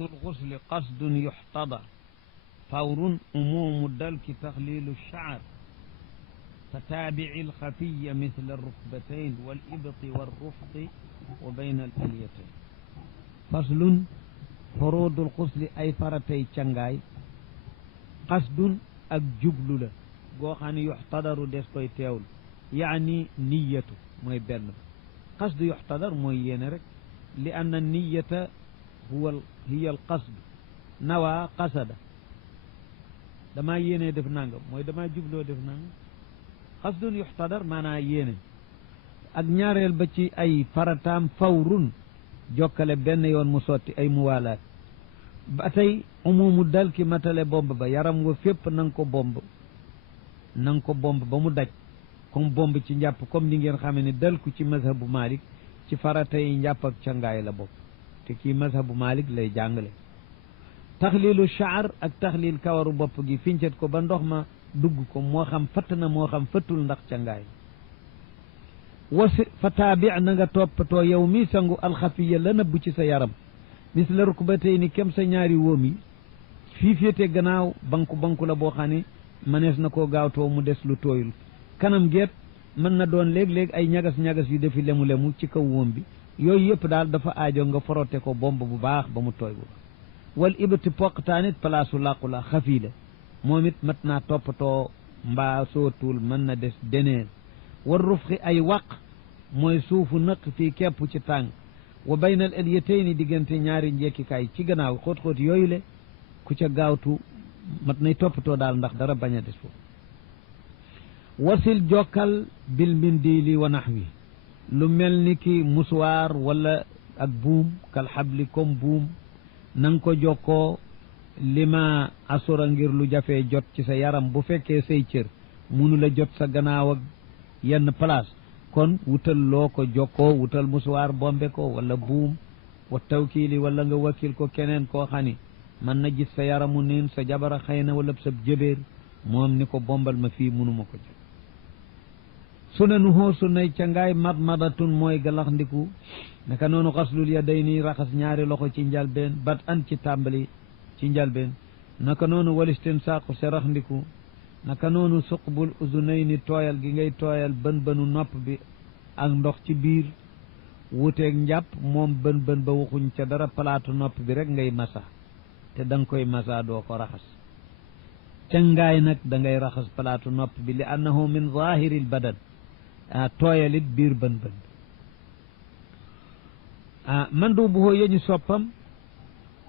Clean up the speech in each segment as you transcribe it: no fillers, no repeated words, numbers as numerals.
الغسل قصد يحتضر فور أموم الدلك تخليل الشعر فتابع الخفي مثل الركبتين والإبط والرفق وبين الأليتين فصل فروض الغسل أي فرتي تشنغاي قصد ak jublu la goo xam ne yuxtadaru des koy teewlu yaani niyatu mooy benn ba qasdu yuxtadar mooy yéene rek li anna niyata hiya al qasd nawa qasada damaa yéene def nangam mooy damaa jubloo def nangam qasdun yuxtadar maanaa yéene ak ñaareel ba ci ay farataam fawrun jokkale benn yoon mu sotti ay muwaalaat ba tey umumu dal ki matale bomb ba yaram nga fépp na nga ko bomb ba mu daj comme bomb ci njàpp comme ni ngeen xamee ne dal ku ci mazhabu Malik ci farata yi njàpp ak cangaay la bokk te kii mazhabu Malik lay jàngale taxlilu shaar ak taxlil kawaru bopp gi fincet ko ba ndox ma dugg ko moo xam fatt na moo xam fëttul ndax cangaay wasi fa taabi na nga toppatoo yow mi sangu alxafiya la nëbb ci sa yaram misla rukbatayni kem sa ñaari wóom yi fii féete gannaaw banku la boo xam ne mënees na koo gaawtoo mu des lu tooyul kanam geet mën na doon léeg-léeg ay ñagas-ñagas yu defi lemu-lemu ci kaw wóom bi yooyu yëpp daal dafa aajo nga forote ko bomb bu baax ba mu tooy bu baax wal ibati poqtaanit palaasu làqu la xafii la moom it mat naa toppatoo mbaa sootuul mën na des deneen war rufqi ay waq mooy suufu nëq fii kepp ci tàng wa baynal alyatayni diggante ñaari njekkikaay ci gannaaw xóot-xóot yooyu le ku ca gaawtu mat nay toppatoo daal ndax dara bañ a des foofu wasil jokkal bil mindili wa naxwi lu mel ni ki musuwaar wala ak buum kal xabli comme buum na nga ko jokkoo lima asura ngir lu jafee jot ci sa yaram bu fekkee say cër munu la jot sa gannaaw ak yenn place kon wutal loo ko jokkoo wutal musuwaar bombe ko wala buum wa tawkiili wala nga wakkil ko keneen koo xam ni mën na gis sa yaramu niin sa jabara xëy na wala sa jëbeer moom ni ko bombal ma fii munuma ko jot sunanuhu sunnay cangaay madmadatun mooy galax ndiku naka noonu xaslul yadayni raxas ñaari loxo ci njalbeen bat an ci tàmbali ci njalbeen naka noonu walistin saaqu serax ndiku naka noonu suqbul uzunayni tooyal gi ngay tooyal bën-bënu nopp bi ak ndox ci biir wuuteeg njàpp moom bën-bën ba waxuñ ca dara palaatu nopp bi rek ngay masa te da nga koy masa doo ko raxas cangaay nag da ngay raxas palaatu nopp bi li annahu min zahiril badan tooyalit biir bën-bën mandubuhu yeñu soppam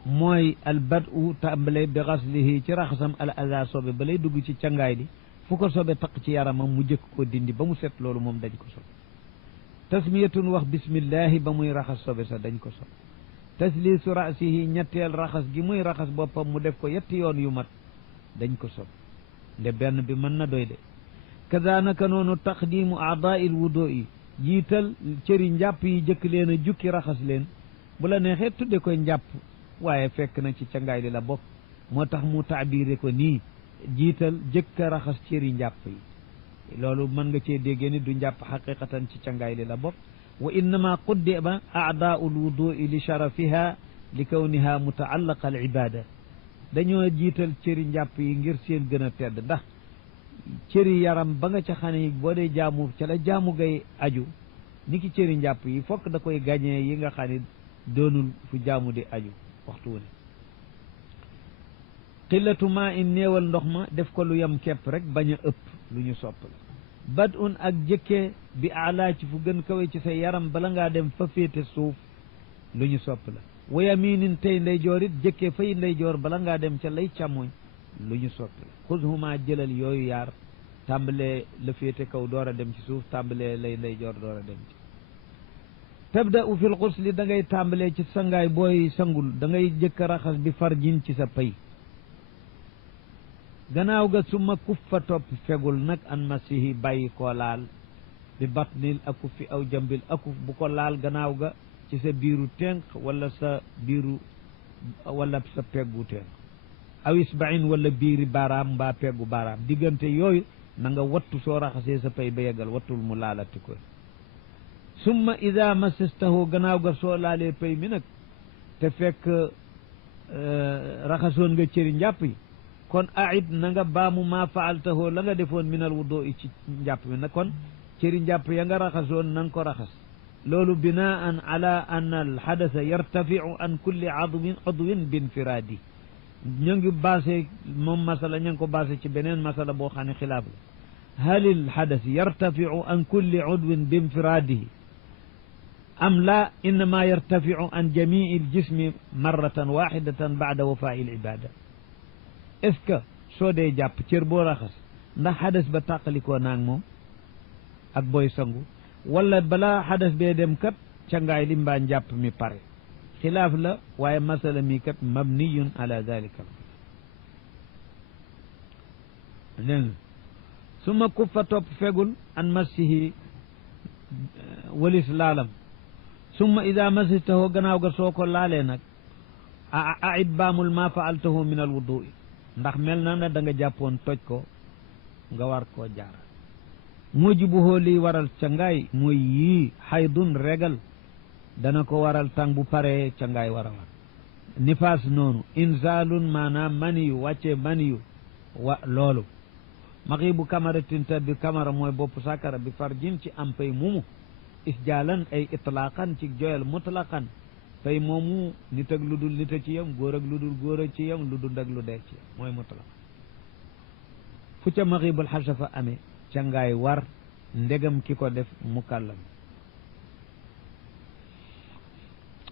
mooy al badu tàmbale bi xaslihi ci raxasam al aza sobe ba lay dugg ci cangaay li fu ko sobe taq ci yaramam mu jëkk ko dindi ba mu set loolu moom dañ ko sobe tasmiyatun wax bismillahi ba muy raxas sobe sa dañ ko sobe taslisu rasihi ñetteel raxas gi muy raxas boppam mu def ko yetti yoon yu mat dañ ko sobe nde benn bi mën na doy de kazanaka noonu taqdimu aadaai l wudu yi jiital cëri njàpp yi jëkk leen a jukki raxas leen bu la neexee tudde koy njàpp waaye fekk na ci cangaay li la bokk moo tax mu taabire ko nii jiital jëkk a raxas cëri njàpp yi loolu mën nga cee déggee ni du njàpp xaqiqatan ci cangaay li la bokk wa innama quddima aadaau lwudui li sharafiha li kawniha mutaallaqa al ibada dañoo jiital cëri njàpp yi ngir seen gën a tedd ndax cëri yaram ba nga ca xane boo dee jaamu ca la jaamu gay aju ni ki cëri njàpp yi fokk da koy gañee yi nga xam ne doonul fu jaamu di aju waxtu wu ne qillatu maa in néewal ndox ma def ko lu yam kepp rek bañ a ëpp lu ñu sopp la bad un ak jëkkee bi alaa ci fu gën kawe ci sa yaram bala ngaa dem fa féete suuf lu ñu sopp la wa yaminin tey ndeyjoor it jëkkee fay ndeyjoor bala ngaa dem ca lay càmmoñ lu ñu sopp la xuzhuma jëlal yooyu yaar tàmbalee la féete kaw door a dem ci suuf tàmbalee lay ndeyjoor door a dem ci tabda'u fil xusli da ngay tàmbalee ci sangaay booy sangul da ngay jëkk a raxas bi farjin ci sa pay gannaaw ga suma kuffa topp fegul nag an masihi bàyyi koo laal bi batnil akuf fi aw jambil akuf bu ko laal gannaaw ga ci sa biiru tenq wala sa biiru wala sa peggu tenq aw isbain wala biiri baaraam mbaa peggu baaraam diggante yooyu na nga wattu soo raxasee sa pay ba yeggal wattul mu laalati ko summa ida masastahu gannaaw ga soo laalee pay mi nag te fekk raxasoon nga cëri njàpp yi kon aid na nga baamu maa faaltahoo la nga defoon min al wudu i ci njàpp mi na kon cëri njàpp ya nga raxasoon na nga ko raxas loolu binaan ala an al xadasa yartafiu an kulli udwin binfiraadi ñu ngi basé moom masala ñu ngi ko basé ci beneen masala boo xam ne xilaaf la hal il xadas yartafiu an kulli udwin binfiraadihi am la innama yartafiu an jamii il jismi marratan waxidatan baada wafaa il ibada est ce que soo dee jàpp cër boo raxas ndax xadas ba tàqalikoo naag moom ak booy sangu wala balaa xadas bee dem kat cangaay li mbaa njàpp mi pare xilaaf la waaye masala mi kat mabniyun ala dalika dégg nga suma kuffa topp fegul an massihi walis laalam summa ida masitahu gannaaw ga soo ko laalee nag aid baamul ma faaltahu min al wudui ndax mel na ne da nga jàppoon toj ko nga war koo jaara mujibuhoo liy waral cangaay mooy yii xaydun regal dana ko waral tàng bu paree cangaay war a war nifaas noonu inzaalun maanaam maniyu wàcce maniyu wa loolu maxibu kamaratin ta bi kamara mooy bopp sakara bi farjin ci am pay mumu isjaalan ay itlaqan ci joyal mutlaqan pay moomu nit ak lu dul nit a ci yam góor ak lu dul góor a ci yam lu dul ak lu dee ci yam mooy mutlaq fu ca maxibul xasafa amee cangaay war ndegam ki ko def mukallam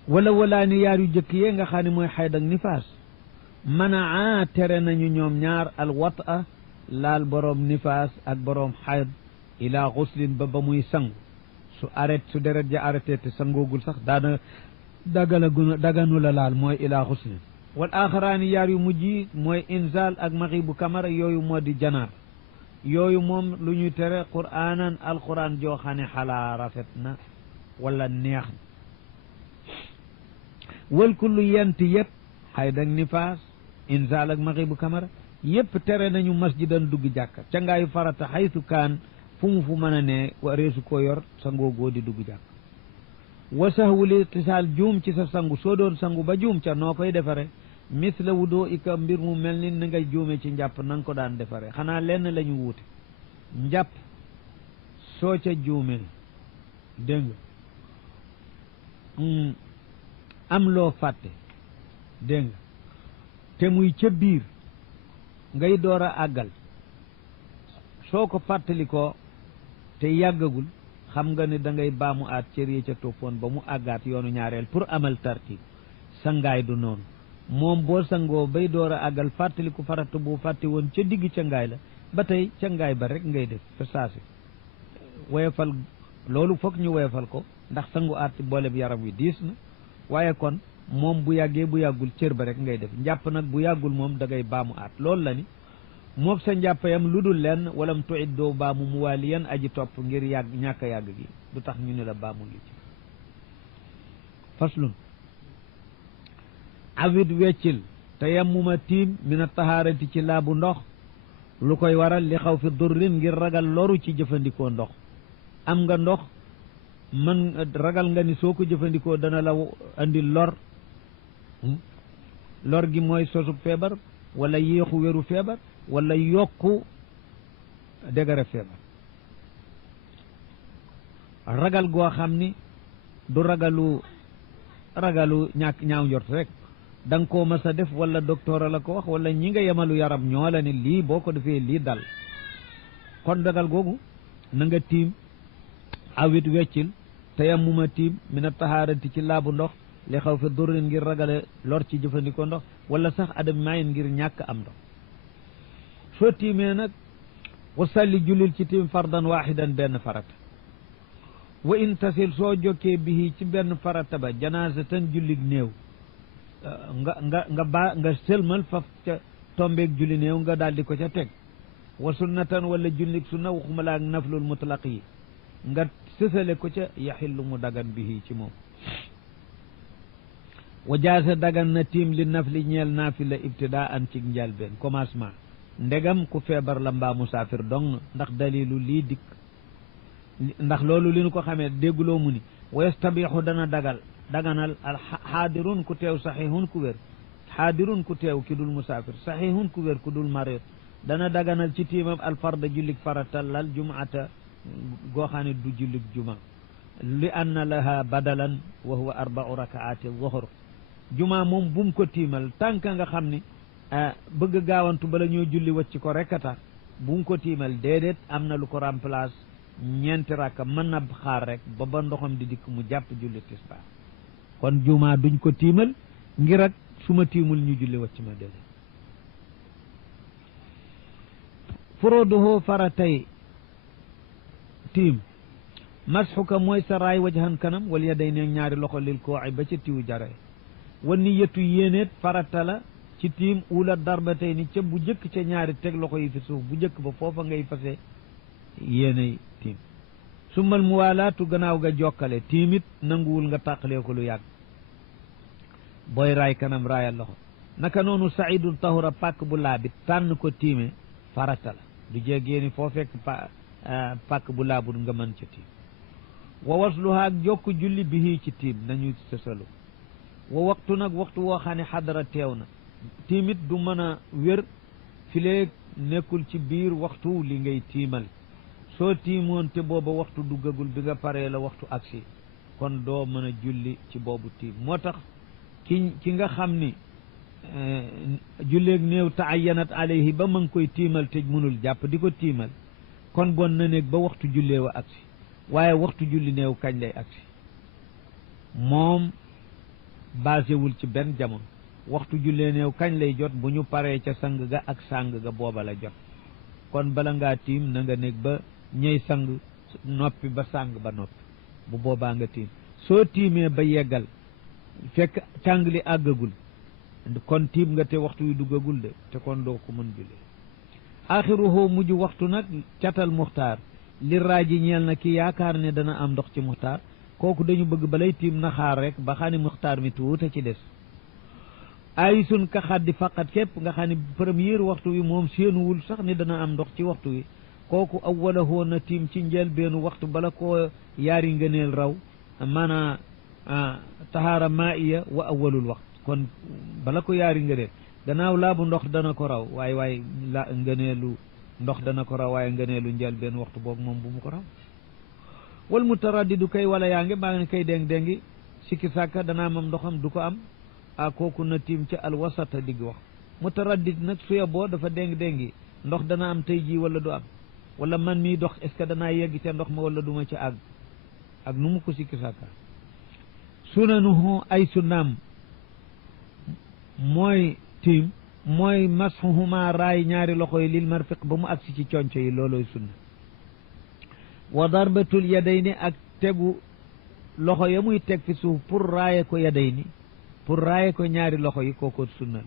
wala ni yaar yu jëkk yee nga xam ne mooy xayd ak nifaas manaa tere nañu ñoom ñaar al wata laal boroom nifaas ak boroom xayd ila xuslin ba muy sangu su deret ja arrêté te sangoogul sax daganu la laal mooy ila xuslin wal axaraani yaar yu mujj yi mooy inzal ak maxibu kamara yooyu moo di janaar yooyu moom lu ñuy tere qur'aanan alquran joo xam ne xalaa rafet na wala neex na wal kullu yent yëpp xayd ak nifaas inzal ak maxibu kamara yëpp tere nañu masjidan dugg jàkka ca ngaayu farata xaytu kaan fu mu fu mën a ne reesu ko yor sangoo goo di dugg jàkk wa sahwuli tisaal juum ci sa sangu soo doon sangu ba juum ca noo koy defare misla wudoo ika mbir mu mel ni na ngay juume ci njàpp na nga ko daan defare xanaa lenn la ñu wuute njàpp soo ca juumee dégg nga am loo fàtte dégg nga te muy ca biir ngay door a àggal soo ko fàttalikoo te yàggagul xam nga ne da ngay baamu aat cër yi ca toppoon ba mu àggaat yoonu ñaareel pour amal tartib sangaay du noonu moom boo sangoo bay door a àggal fàttaliku farata boo fàtte woon ca digg cangaay la ba tey cangaay ba rek ngay def fa saasi woyefal loolu foog ñu woyefal ko ndax sangu aat ci boole bi yaram wi diis na waaye kon moom bu yàggee bu yàggul cër ba rek ngay def njàpp nag bu yàggul moom da ngay baamu aat loolu la ni moog sa njàppayam lu dul lenn walam tuit doo baamu mu waaliyan aji topp ngir yàgg ñàkk a yàgg gi du tax ñu ne la baamu li ci faslun awit weccil tayammuma tiim min a tahaarati ci laabu ndox lu koy waral li xaw fi durrin ngir ragal loru ci jëfandikoo ndox am nga ndox man ragal nga ni soo ko jëfandikoo dana la andi lor gi mooy sosub feebar wala yéexu wéru feebar wala yokku dégare feebar ragal goo xam ni du ragalu ñàkk ñaaw njort rek da nga koo mas a def wala docteur la ko wax wala ñi nga yemalu yaram ñoo la ne lii boo ko defee lii dal kon ragal googu na nga tiim awit weccil tayammuma tiim mina tahaarati ci laabu ndox li xaw fi durrin ngir ragale lor ci jëfandikoo ndox wala sax adam mayin ngir ñàkk am ndox soo tiimee nag wa salli jullil ci tiim fardan waaxidan benn farata wa in tasil soo jokkee bihi ci benn farata ba janaazatan jullig néew nga sëlmal faf ca tombeeg julli néew nga daal di ko ca teg wa sunnatan wala jullig sunna waxuma la ak naflul mutlaq yi nga sësale ko ca yaxillu mu dagan bihi ci moom wa jaasa dagan na tiim li nafli ñeel naafila ibtidaan ci njalbeen commencement ndegam ku feebar la mbaa musaafir dong ndax dalilu lii dikk ndax loolu li nu ko xamee dégguloo mu ni wa yastabixu dana daganal al xaadirun ku teew saxiihun ku wér xaadirun ku teew ki dul musaafir saxiihun ku wér ku dul marid dana daganal ci tiimam alfarda jullik farata lal jumaata goo xam ne du jullik juma li anna laha badalan wa huwa 4 rakaati zuhr juma moom bum ko tiimal tànk nga xam ni bëgg gaawantu bala ñoo julli wacc ko rek a tax bum ko tiimal déedéet am na lu ko remplace ñeenti rakka mën na xaar rek ba ndoxam di dikk mu jàpp julli tisbaar kon juma duñ ko tiimal ngir ak su ma tiimul ñu julli wacc ma déedéet furuduhu faratay tiim masxuka mooy sa raay wajhan kanam wal yaday ne ñaari loxo lil kooci ba ca tiwu jare wa niyatu yéeneet farata la ci tiim ula darbatay ni ca bu jëkk ca ñaari teg loxo yi fi suuf bu jëkk ba foofa ngay fase yéeney tiim summal muwaalaatu gannaaw ga jokkale tiimit nanguwul nga tàqalee ko lu yàgg booy raay kanam raayal loxo naka noonu saidun tahura pàkk bu laabit tànn ko tiime farata la du jéggee ni foo fekk pàkk bu laabut nga mën ca tiim wa wasluha ak jokk julli bihi ci tiim nañu sësalu wa waxtu nag waxtu woo xam ne xadara teew na tiimit du mën a wér fileeg nekkul ci biir waxtu li ngay tiimal soo tiimoon te booba waxtu duggagul bi nga paree la waxtu agsi kon doo mën a julli ci boobu tiim moo tax ki nga xam ni julleeg néew taayanat alayhi ba ma ngi koy tiimal te mënul jàpp di ko tiimal kon bon na néeg ba waxtu jullee wa agsi waaye waxtu julli néew kañ lay agsi moom basewul ci benn jamono waxtu jullee néew kañ lay jot bu ñu paree ca sang ga ak sang ga booba la jot kon bala ngaa tiim na nga néeg ba ñëy sang noppi ba sang ba noppi bu boobaa nga tiim soo tiimee ba yeggal fekk càng li àggagul kon tiim nga te waxtu wi duggagul de te kon doo ko mën jullee axiruhu mujj waxtu nag catal muxtaar li raaji ñeel na ki yaakaar ne dana am ndox ci muxtaar kooku dañu bëgg balay tiim na xaar rek ba xam ne muxtaar mi tuuta ci des ay sun ka xaddi faqat képp nga xam ne premier waxtu wi moom séenuwul sax ni dana am ndox ci waxtu wi kooku awwalahu na tiim ci njëlbeenu waxtu bala koo yaari ngëneel raw maanaa tahaara maaiya wa awwalul waxtu kon bala ko yaari ngëneel gannaaw laabu ndox dana ko raw waaye la ngëneelu ndox dana ko raw waaye ngëneelu njëlbeen waxtu boobu moom bu mu ko raw wal mutaraddidu kay wala yaa ngi maa ngi kay déng-déngi sikki sàkka danaa am ndoxam du ko am a kooku na tiim ca alwasata digg wax mutaraddid nag suya boo dafa déng-déngi ndox dana am tey jii wala du am wala man mii dox est ce que danaa yegg ca ndox ma wala du ma ca àgg ak nu mu ko sikki sàkka sunanuhu ay sunnaam mooy tiim mooy masxuhuma raay ñaari loxo yi lil marfiq ba mu agsi ci conco yi looloy sunna wa darbatul yadayni ak tegu loxo ya muy teg fi suuf pour raaye ko yadayni pour raaye ko ñaari loxo yi kooko sunna la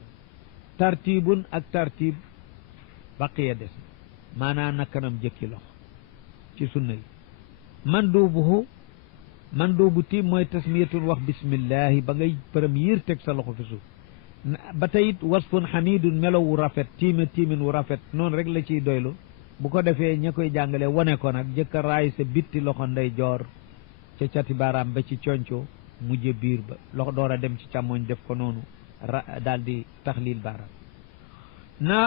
tartibun ak tartib baqiya des maanaa nakkanam jëkki loxo ci sunna yi mandubu tiim mooy tasmiyatun wax bismillahi ba ngay premier teg sa loxo fi suuf ba teyit wasfun xamidun melow wu rafet tiimin wu rafet noonu rek la ciy doylu bu ko defee ña koy jàngale wane ko nag jëkka raay sa bitti loxo ndey joor ca cati baaraam ba ci conco mujje biir ba loxo door a dem ci càmmoñ def ko noonu daal di taxlil baaraam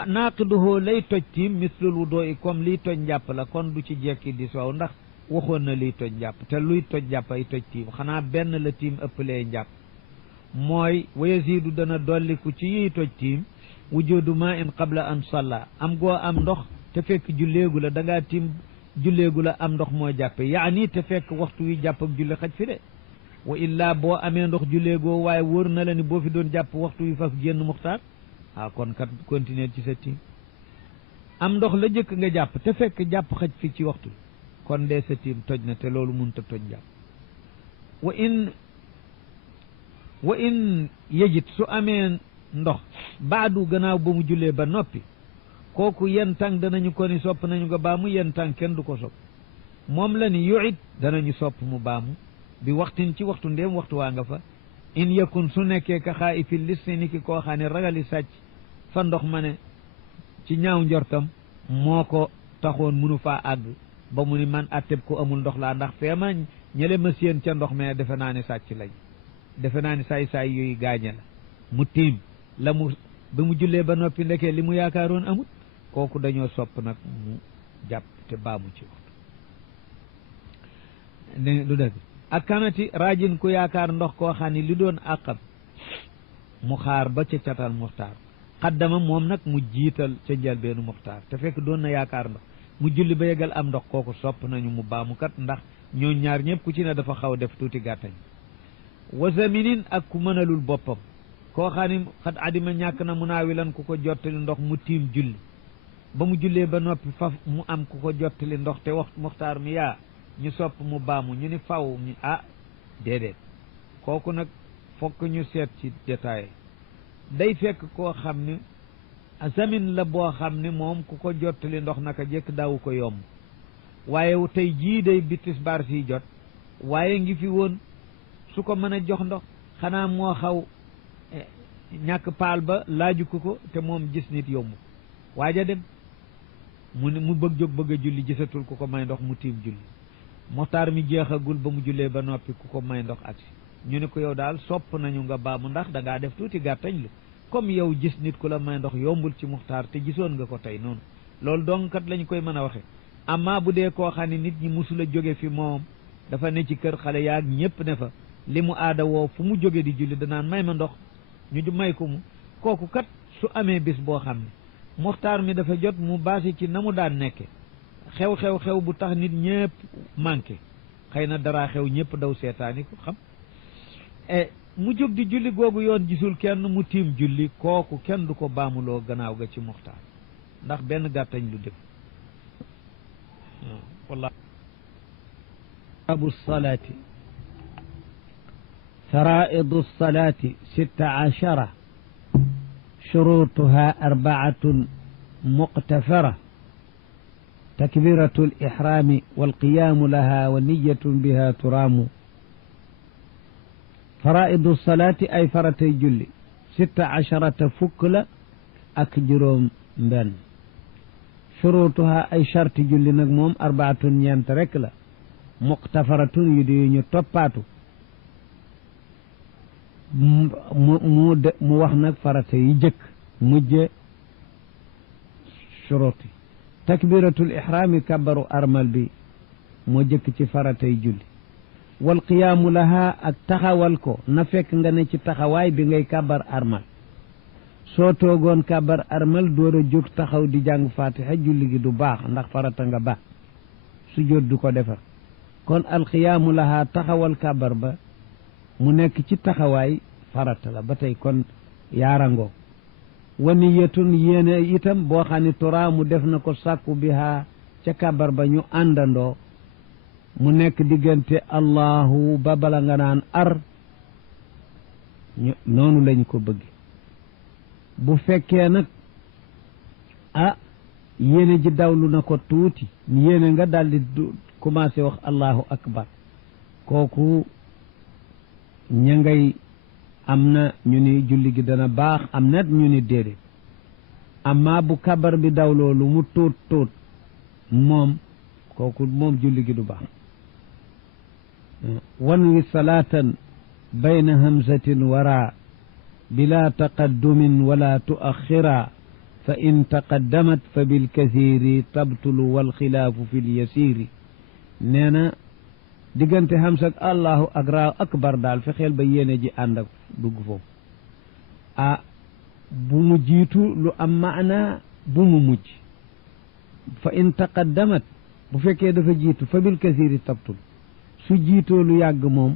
naaqiduhu lay toj tiim mislul wudoo i comme liy toj njàpp la kon du ci jekki di soow ndax waxoon na liy toj njàpp te luy toj njàpp ay toj tiim xanaa benn la tiim ëppalee njàpp mooy wa yazidu dana dolliku ci yiy toj tiim wujudu ma in qabla an salla am goo am ndox te fekk julleegu la da ngaa tiim julleegu la am ndox moo jàppe yaani te fekk waxtu wi jàpp ak julli xaj fi de wa illaa boo amee ndox julleegoo waaye wóor na la ni boo fi doon jàpp waxtu wi faf génn muxtaar kon kat continuer ci sa tiim am ndox la jëkk nga jàpp te fekk jàpp xaj fi ci waxtu kon dee sa tiim toj na te loolu mënut a toj jàpp wa in yejit su amee ndox baadu gannaaw ba mu jullee ba noppi kooku yen tàng danañu ko ni sopp nañu nga baamu yen tàng kenn du ko sopp moom la ni yuit danañu sopp mu baamu bi waxtin ci waxtu ndéem waxtu waa nga fa in yakun su nekkee ka xaa i fi lissi ni ki koo xam ne ragali sàcc fa ndox ma ne ci ñaaw njortam moo ko taxoon munu faa àgg ba mu ni man atteb ko amul ndox laa ndax feema ñele ma séen ca ndox mais defe naa ne sàcc lañ defe naa ni saay-saay yooyu gaañe la mu tiim la mu ba mu jullee ba noppi ndekee li mu yaakaaroon amut kooku dañoo sopp nag mu jàpp te baamu ci waxtu ne lu dëgg ak kanati raajin ku yaakaar ndox koo xam ne li doon àqam mu xaar ba ca catal muxtaar xaddama moom nag mu jiital ca njëlbeenu muxtaar te fekk doon na yaakaar ndox mu julli ba yegal am ndox kooku sopp nañu mu baamu kat ndax ñoo ñaar ñëpp ku ci ne dafa xaw def tuuti gàttañ wasaminin ak ku mënalul boppam koo xam ne xat adima ñàkk na munaawilan ku ko jottali ndox mu tiim julli ba mu jullee ba noppi faf mu am ku ko jottali ndox te wax muxtaar mi yaa ñu sopp mu baamu ñu ni faw ñu déedéet kooku nag fokk ñu seet ci détail day fekk koo xam ne zamin la boo xam ne moom ku ko jottali ndox naka jëkk daawu ko yomb waaye tey jii day bi tisbaar fii jot waaye ngi fi woon su ko mën a jox ndox xanaa moo xaw ñàkk paal ba laaju ko te moom gis nit yomb waaja dem mu ne mu bëgg jóg bëgg a julli gisatul ku ko may ndox mu tiim julli moxtaar mi jeexagul ba mu jullee ba noppi ku ko may ndox agsi ñu ne ko yow daal sopp nañu nga baamu ndax da ngaa def tuuti gàttañ lu comme yow gis nit ku la may ndox yombul ci muxtaar te gisoon nga ko tey noonu loolu donc kat lañ koy mën a waxe amma bu dee koo xam ne nit ñi musula jóge fi moom dafa ne ci kër xale yaag ñëpp ne fa li mu aada woo fu mu jóge di julli danaan may ma ndox ñu may ko mu kooku kat su amee bis boo xam ne muxtaar mi dafa jot mu baasi ci na mu daan nekke xew bu tax nit ñëpp manqué xëy na dara xew ñëpp daw seetaani ko xam mu jóg di julli googu yoon gisul kenn mu tiim julli kooku kenn du ko baamuloo gannaaw ga ci muxtaar ndax benn gàttañ lu def wallah abu salaati faraidu salaati 16 shurutuha 4 muqtafara takbiratu al-ihrami walqiyamu laha wa niyatun biha turaamu faraidu salaati ay faratay julli 16 fukk la ak juróom benn shurutuha ay charti julli nag moom 4 ñeent rek la muqtafaratun yu di ñu toppaatu mu wax nag farata yi jëkk mujje shuruti takbiratul ihrami kabaru armal bi moo jëkk ci faratay julli wal qiyaamu laha ak taxawal ko na fekk nga ne ci taxawaay bi ngay kabar armal soo toogoon kabar armal door a jóg taxaw di jàng fatiha julli gi du baax ndax farata nga ba sujjóot du ko defar kon alqiyaamu laha taxawal kabar ba mu nekk ci taxawaay farata la ba tey kon yaarangoo wa niyatun yéene itam boo xam ne tura mu def na ko sàkku biha ca kabar ba ñu àndandoo mu nekk diggante allahu ba bala nga naan ar noonu lañ ko bëgg bu fekkee nag yéene ji dawlu na ko tuuti yéene nga daldi commencé wax allahu akbar kooku ña ngay am na ñu ni julli gi dana baax am na ñu ni déedéet amma bu kabar bi dawloo lu mu tuut moom kooku moom julli gi du baax wanwi salaatan bayna hamzatin wara bila taqaddumin wala tuaxira fa in taqaddamat fa bilkasiri tabtulu walxilaafu fi lyasiri nee na diggante hamsa ak allahu ak raaw akbar daal fexeel ba yéene ji ànd ak dugg foofu bu mu jiitu lu am maana bu mu mujj fa in taqaddamat bu fekkee dafa jiitu fa bilkasiri tabtul su jiitoo lu yàgg moom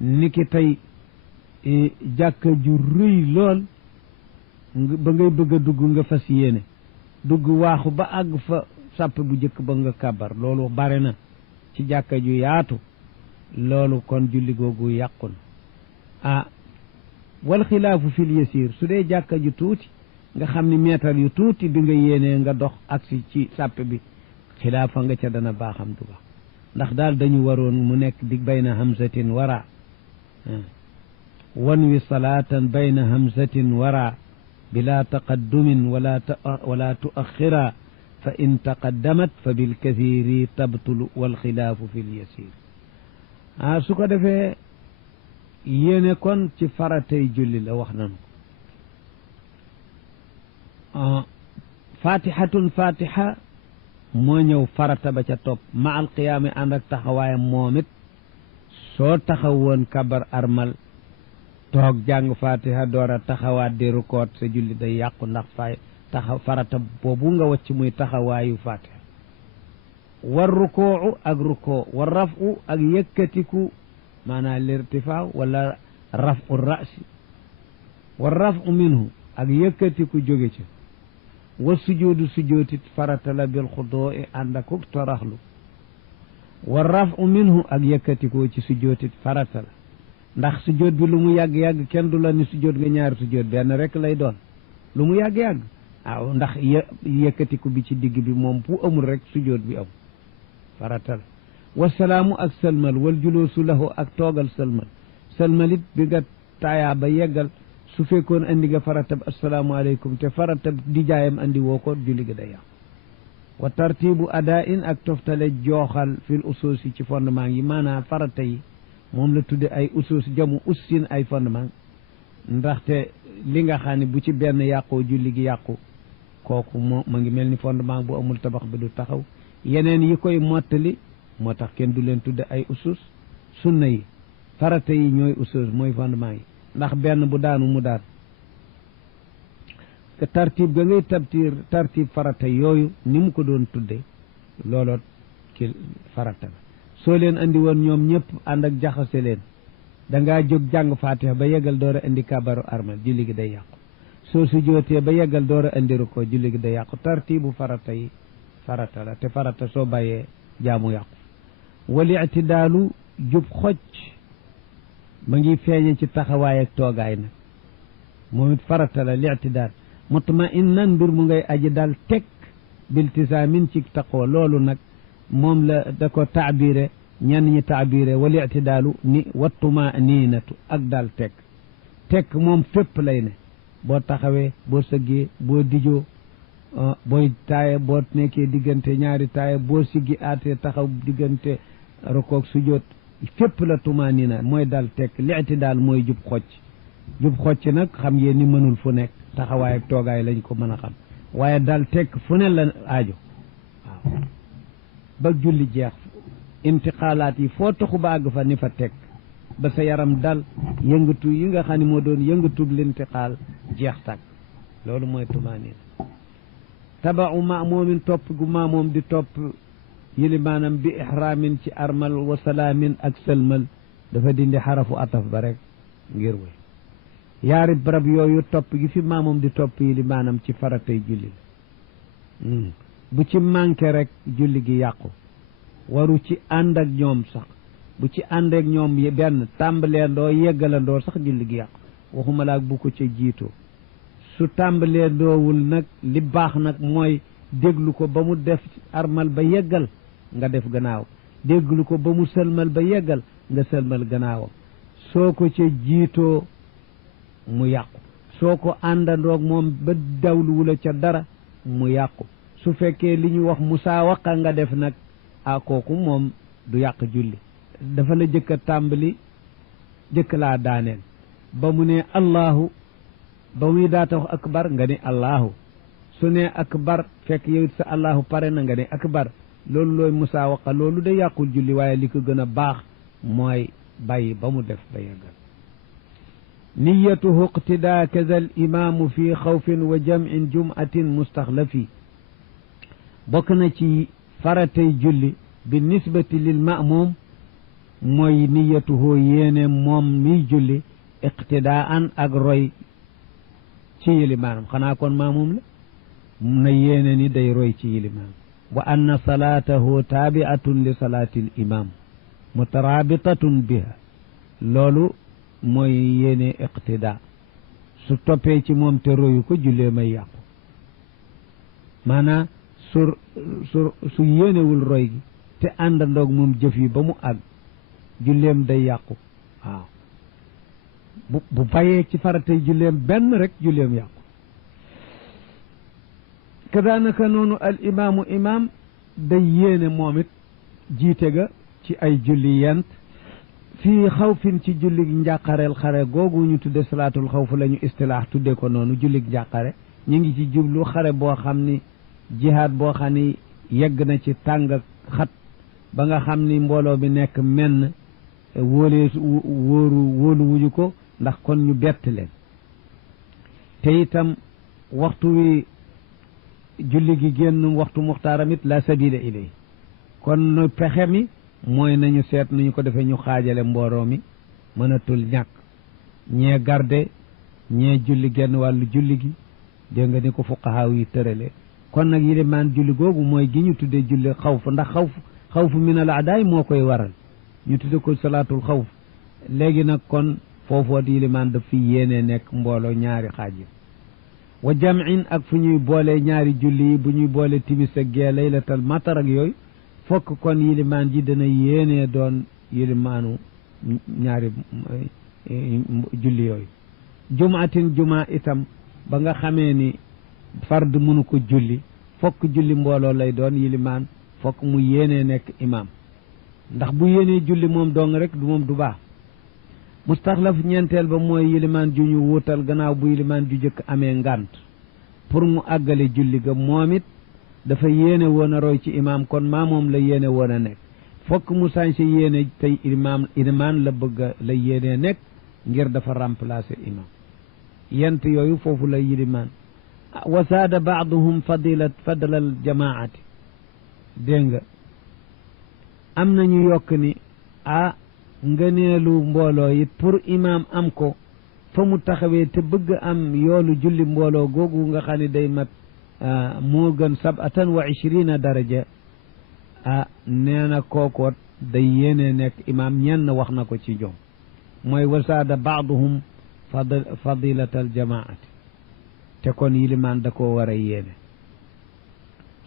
niki tey jàkka ju rëy lool ba ngay bëgg a dugg nga fas yéene dugg waaxu ba àgg fa sàpp bu jëkk ba nga kàbbar loolu bare na ci jàkka ju yaatu loolu kon julli googu yàqu na wal xilaafu fil yasir su dee jàkka ju tuuti nga xam ni meetar yu tuuti bi nga yéenee nga dox agsi ci sàpp bi xilaafa nga ca dana baaxam du baax ndax daal dañu waroon mu nekk di bayna hamzatin wara wanwi salaatan bayna hamzatin wara bila taqaddumin wala tuaxira fa in taqaddamat fa bilkathiri tabtulu walxilaafu fi lyasir su ko defee yéene kon ci faratay julli la wax nanu fatihatun fatiha moo ñëw farata ba ca topp ma al qiyaami ànd ak taxawaayam moom it soo taxaw woon kabar armal toog jàng fatiha door a taxawaat di rukoot sa julli day yàqu ndax farata boobu nga wacc muy taxawaayu fatiha war rukoo ak rukoo war rafu ak yëkkatiku maanaam lirtifaa wala rafu rasi war rafu minhu ak yëkkatiku jóge ca wa sujuudu sujootit farata la bil xudoo i ànd ak toroxlu wa rafu minhu ak yëkkatikoo ci sujootit farata la ndax sujoot bi lu mu yàgg-yàgg kenn du la ni sujoot nga ñaari sujoot benn rek lay doon lu mu yàgg-yàgg waaw ndax yëkkatiku bi ci digg bi moom fu amul rek sujoot bi am farata la wasalaamu ak sëlmal wal juloosu lahu ak toogal sëlmal sëlmalit bi nga taayaa ba yeggal su fekkoon andi nga faratab asalaamaaleykum te faratab di jaayam andi woo ko julli gi day yàqu wa tartibu adaa in ak toftale jooxal fil usuus yi ci fondement yi maanaam farata yi moom la tudde ay usuus jamu ussin ay fondement ndaxte li nga xam ne bu ci benn yàqoo julli gi yàqu kooku ma ngi mel ni fondement bu amul tabax bi du taxaw yeneen yi koy mottali moo tax kenn du leen tudde ay usuus sunna yi farata yi ñooy usuus mooy fondement yi ndax benn bu daanu mu daan tartib ga ngay tartib farata yooyu ni mu ko doon tudde looloo ki farata la soo leen andi woon ñoom ñëpp ànd ak jaxase leen dangaa jóg jàng fatiha ba yeggal door a indi kabaru armal julli gi day yàqu soo sujootee ba yeggal door a indi ruko julli gi day yàqu tartibu farata yi farata la te farata soo bàyyee jaamu yàqu wal i'tidaalu jub xocc ma ngi feeñe ci taxawaay ak toogaay nag moom it farata la li'tidaal mutma'innan mbir mu ngay aji dal teg biltisaamin ci taqoo loolu nag moom la da ko taabire ñenn ñi taabire wal i'tidaalu ni wa tuma'ninatu ak dal teg moom fépp lay ne boo taxawee boo sëggee boo dijoo booy taaye boo nekkee diggante ñaari taaye boo siggi aatee taxaw diggante rukoog sujoot fépp la tumaanina mooy dal tekk li'tidaal mooy jub xocc nag xam ngeen ni mënul fu nekk taxawaay ak toogaay lañ ko mën a xam waaye dal tekk fu ne la aajo waaw ba julli jeex intiqaalaat yi foo taxu ba àgg fa ni fa tekk ba sa yaram dal yëngatu yi nga xam ne moo doon yëngatub lintiqaal jeex tàkk loolu mooy tumaanina tabau maamumin topp gu maamoom di topp yilimaanam bi ihraamin ci armal wa salaamin ak sëlmal dafa dindi xarafu ataf ba rek ngir woy yaari barab yooyu topp gi fi maamoom di topp yilimaanam ci faratay julli la bu ci manqué rek julli gi yàqu waru ci ànd ak ñoom sax bu ci ànd ak ñoom benn tàmbaleendoo yeggalandoo sax julli gi yàqu waxuma laak bu ko ca jiitoo su tàmbaleendoowul nag li baax nag mooy déglu ko ba mu def armal ba yeggal nga def gannaaw déglu ko ba mu sëlmal ba yeggal nga sëlmal gannaawam soo ko ca jiitoo mu yàqu soo ko àndandoog moom ba dawlu wula ca dara mu yàqu su fekkee li ñu wax musaawaqa nga def nag a kooku moom du yàq julli dafa la jëkk a tàmbali jëkk laa daaneel ba mu ne allahu ba muy daata wax akbar nga ne allahu su ne akbar fekk yow sa allahu pare na nga ne akbar loolu looy musaawaqa loolu day yàqul julli waaye li ko gën a baax mooy bàyyi ba mu def ba yeggal niyatuhu iqtidaa kaza al imaamu fi xawfin wa jam'in jum'atin mustaxlafi bokk na ci faratay julli bi nisbati lil ma'muum mooy niyatuhu yéene moom miy julli iqtidaan ak roy ci yilimaanam xanaa kon maamum la na yéene ni day roy ci yilimaanam wa anna salaatahu taabi'atun li salaati l imam mutaraabitatun biha loolu mooy yéene iqtidaa su toppee ci moom te royu ko jullee may yàqu maanaam su yéenewul roy gi te àndandoog moom jëf yi ba mu àgg julleem day yàqu waaw bu bàyyee ci faratay julleem benn rek julleem yàqu kadaanaka noonu al imaamu imaam day yéene moom it jiite ga ci ay julli yent fii xawfin ci jullig njàqareel xare googu ñu tudde salaatul xawf la ñu istilaax tudde ko noonu jullig njàqare ñu ngi ci jublu xare boo xam ni jihaad boo xam ni yegg na ci tàng xat ba nga xam ni mbooloo bi nekk menn wóolu wuñu ko ndax kon ñu bett leen te itam waxtu wi julli gi génn waxtu muxtaaram it la sabila ilay kon nu pexe mi mooy nañu seet nu ñu ko defee ñu xaajale mbooloo mi mënatul ñàkk ñee garde ñee julli genn wàllu julli gi dégg nga ni ko fuqahaaw yi tërale kon nag yilimaan julli googu mooy gi ñu tuddee julli xawf ndax xawf min al adaay moo koy waral ñu tudde ko salaatul xawf léegi nag kon foofoot yilimaan daf fi yéene nekk mbooloo ñaari xaaj yi wa jam'in ak fu ñuy boole ñaari julli yi bu ñuy boole timis ak gee laylatal matar ak yooyu fokk kon yilimaan ji dana yéenee doon yilimaanu ñaari julli yooyu jumaatin jumaa itam ba nga xamee ni fard mënu ko julli fokk julli mbooloo lay doon yilimaan fokk mu yéenee nekk imaam ndax bu yéenee julli moom dong rek du moom du baax mustaxlaf ñeenteel ba mooy yilimaan ju ñu wuutal gannaaw bu yilimaan ju jëkk amee ngànt pour mu àggale julli ga moom it dafa yéene woon a roy ci imaam kon maa moom la yéene woon a nekk fokk mu sañse yéene tey ilimaan la bëgg la yéene nekk ngir dafa remplacer imaam yent yooyu foofu la yilimaan wa saada baaduhum fadlal jamaati dégg nga am nañu yokk ni ngëneelu mbooloo it pour imaam am ko fa mu taxawee te bëgg am yoolu julli mbooloo googu nga xam ne day mat moo gën 27 daraja nee na kookoot day yéene nekk imaam ñenn wax na ko ci ñoom mooy wasaada baaduhum fadilatal jamaati te kon yilimaan da koo war a yéene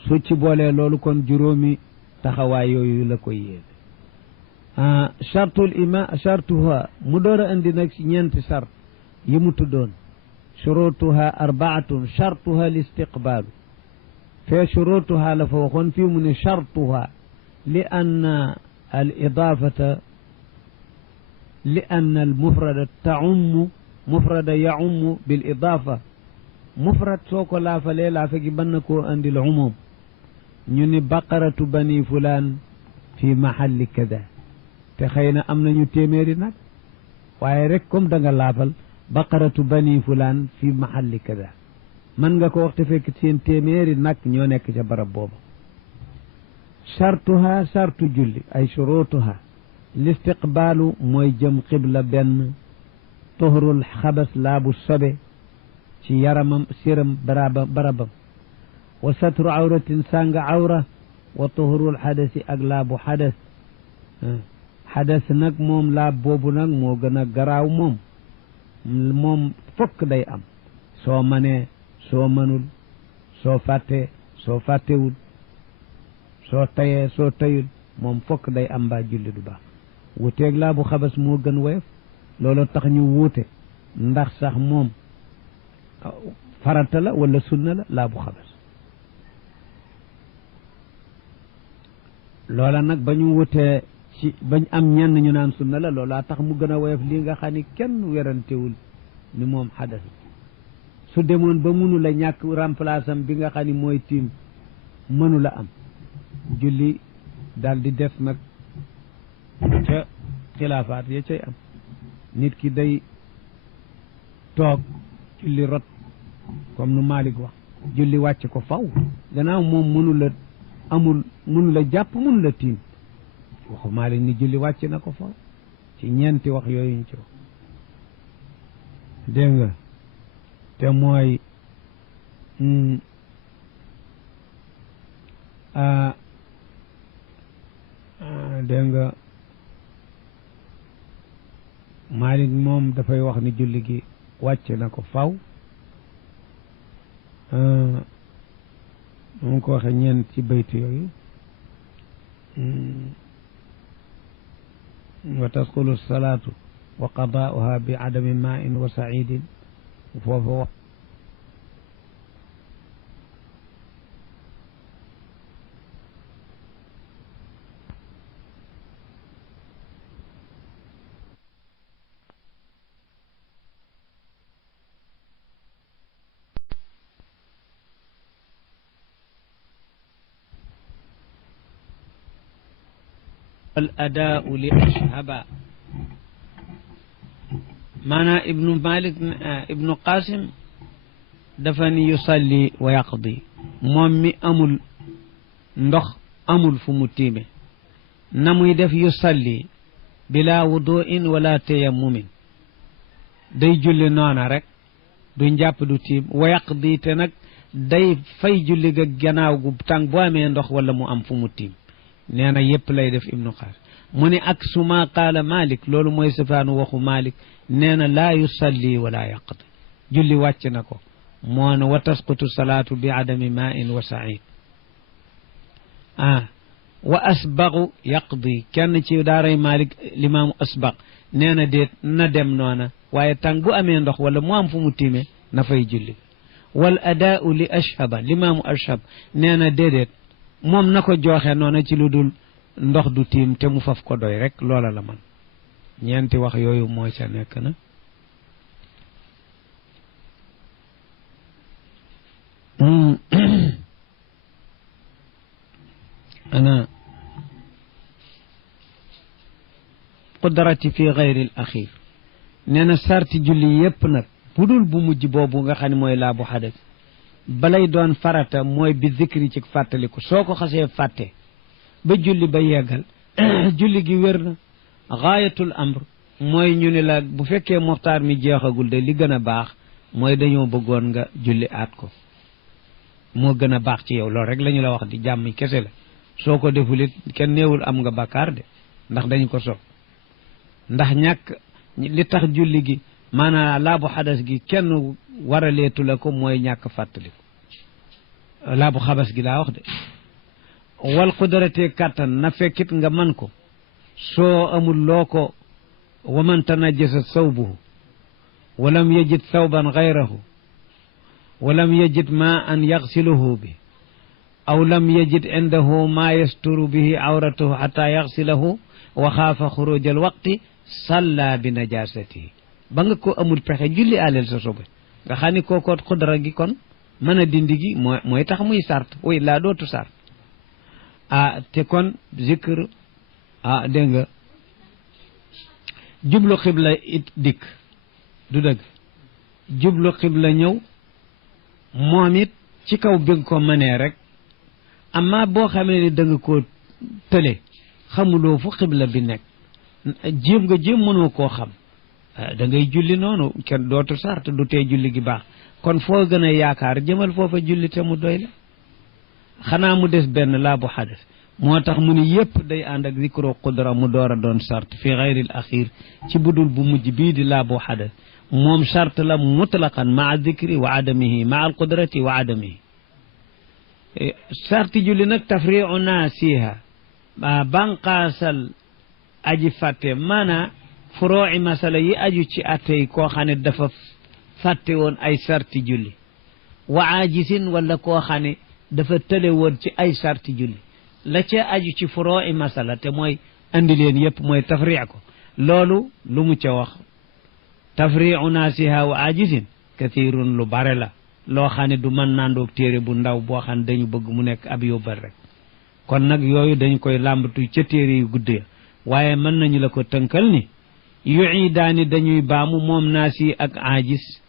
su ci boolee loolu kon juróomi taxawaay yooyu la koy yéene chartuha mu door a indi nag ñeenti chart yi mu tuddoon shurutuha arbaatun chartuha listiqbaalu fee shurutuha la fa waxoon fii mu ne chartuha li anna al idaafata li anna al mufrada taummu mufrada yaummu bil idaafa mufrad soo ko laafalee laafa gi mën na koo andil umum ñu ni baqaratu bani fulaan fi mahalli kada te xëy na am nañu téeméeri nag waaye rek comme da nga laafal baqaratu bani fulaan fi mahalli kada mën nga ko wax te fekk seen téeméeri nag ñoo nekk ca barab boobu chartuha chartu julli ay shurutuha listiqbaalu mooy jëm qibla benn tuhrul xabas laabu sobe ci yaramam siram barabam wa satru awratin sàng awra wa tuhrul xadasi ak laabu xadas xadas nag moom laab boobu nag moo gën a garaaw moom fokk day am soo manee soo mënul soo fàttee soo fàttewul soo tayee soo tayul moom fokk day am mbaa julli du baax wuteeg laabu xabas moo gën woyof loolu tax ñu wuute ndax sax moom farata la wala sunna la laabu xabas loola nag ba ñu wutee ci bañ am ñenn ñu naan sunna la loolaa tax mu gën a woyof lii nga xam ni kenn werantewul ni moom xadas su demoon ba mënu la ñàkk remplace am bi nga xam ni mooy tiim mënu la am julli daal di def nag ca xilaafaat ya cay am nit ki day toog julli rot comme nu Malik wax julli wàcc ko faw gannaaw moom mënu la amul mënu la jàpp mënu la tiim waxu Malik ni julli wàcc na ko faw ci ñeenti wax yooyu ñu ci wax dégg nga te mooy dégg nga Malik moom dafay wax ni julli gi wàcc na ko faw mu ko waxe ñeent ci bayt yooyu wa tasqulu salaatu wa qadaa'uha bi adami ma'in wa sa'idin foofa wax wal adaau li ashhaba maanaa ibnu malik ibnu qasim dafa ni yusalli wa yaqdi moom mi amul ndox amul fu mu tiime na muy def yusalli bila wuduin wala tayammumin day julli noona rek du njàpp du tiim wa yaqdi te nag day fay julli ga gannaaw gu tàng bu amee ndox wala mu am fu mu tiim nee na yépp lay def ibnu qasim mu ni ak suma qaala malik loolu mooy safaanu waxu malik nee na laa yusalli wala yaqdi julli wàcc na ko moo ne wa tasqutu salaatu bi adami main wa said wa asbaqu yaqdi kenn ci daaray malik limaamu asbaq nee na déet na dem noona waaye tàng bu amee ndox wala mu am fu mu tiime na fay julli wal adaau li ashhaba limaamu ashhab nee na déedéet moom na ko jooxe noona ci lu dul ndox du tiim te mu faf ko doy rek loola la man ñeenti wax yooyu moo ca nekk na ana qudrati fi gayri al axir nee na sarti julli yépp nag bu dul bu mujj boobu nga xam ne mooy laa bu xadas balay doon farata mooy bi zikri ci fàttaliku soo ko xasee fàtte ba julli ba yeggal julli gi wér na gaayatul amr mooy ñu ne la bu fekkee muxtaar mi jeexagul de li gën a baax mooy dañoo bëggoon nga julli aat ko moo gën a baax ci yow loolu rek la ñu la wax di jàmm kese la soo ko deful it kenn néewul am nga bakkaar de ndax dañu ko sopp ndax ñàkk li tax julli gi maanaam laabu xadas gi kenn waraleetu la ko mooy ñàkk fàttaliku laabu xabas gi laa wax de wal qudrate kàttan na fekkit nga man ko soo amul loo ko wa man tanajjasa sawbuhu walam yajid thawban gayrahu walam yajid ma an yaxsiluhu bi aw lam yajid indahu ma yasturu bihi awratahu xata yaxsilahu wa xaafa xuruj al waqti salla bi najasatihi ba nga ko amul pexe julli aleel sa sobe nga xam ni kookoot xudra gi kon mën a dindi gi mooy tax muy sart way laa dootu sart te kon zikr dégg nga jublu xibla it dikk du dëgg jublu xibla ñëw moom it ci kaw bi nga ko mënee rek amma boo xamee ni da nga koo tële xamuloo fu xibla bi nekk jéem nga jéem mënoo koo xam da ngay julli noonu kenn dootu sart du tee julli gi baax kon foo gën a yaakaar jëmal foofa julli te mu doy la xanaa mu des benn laa bu xadas moo tax mu ni yépp day ànd ak zikro qudra mu door a doon sart fi gayril axir ci budul bu mujj bii di laa bu xadas moom sart la mutlaqan maa zikri wa adamihi maa alqudrati wa adamihi sarti julli nag tafriu naasiha banqaasal aji fàtte maanaa furooci masala yi aju ci attey koo xam ne dafa fàtte woon ay sarti julli wa aajisin wala koo xam ne dafa tële woon ci ay sarti julli la ca aju ci furooci masala te mooy andi leen yépp mooy tafri ko loolu lu mu ca wax tafriu naasiha wa aajisin kathirun lu bare la loo xam ne du mën naandoog téere bu ndaw boo xam ne dañu bëgg mu nekk ab yóbbal rek kon nag yooyu dañu koy làmbatu ca téere yu gudd ya waaye mën nañu la ko tënkal ni yuidaani dañuy baamu moom naasi ak aajis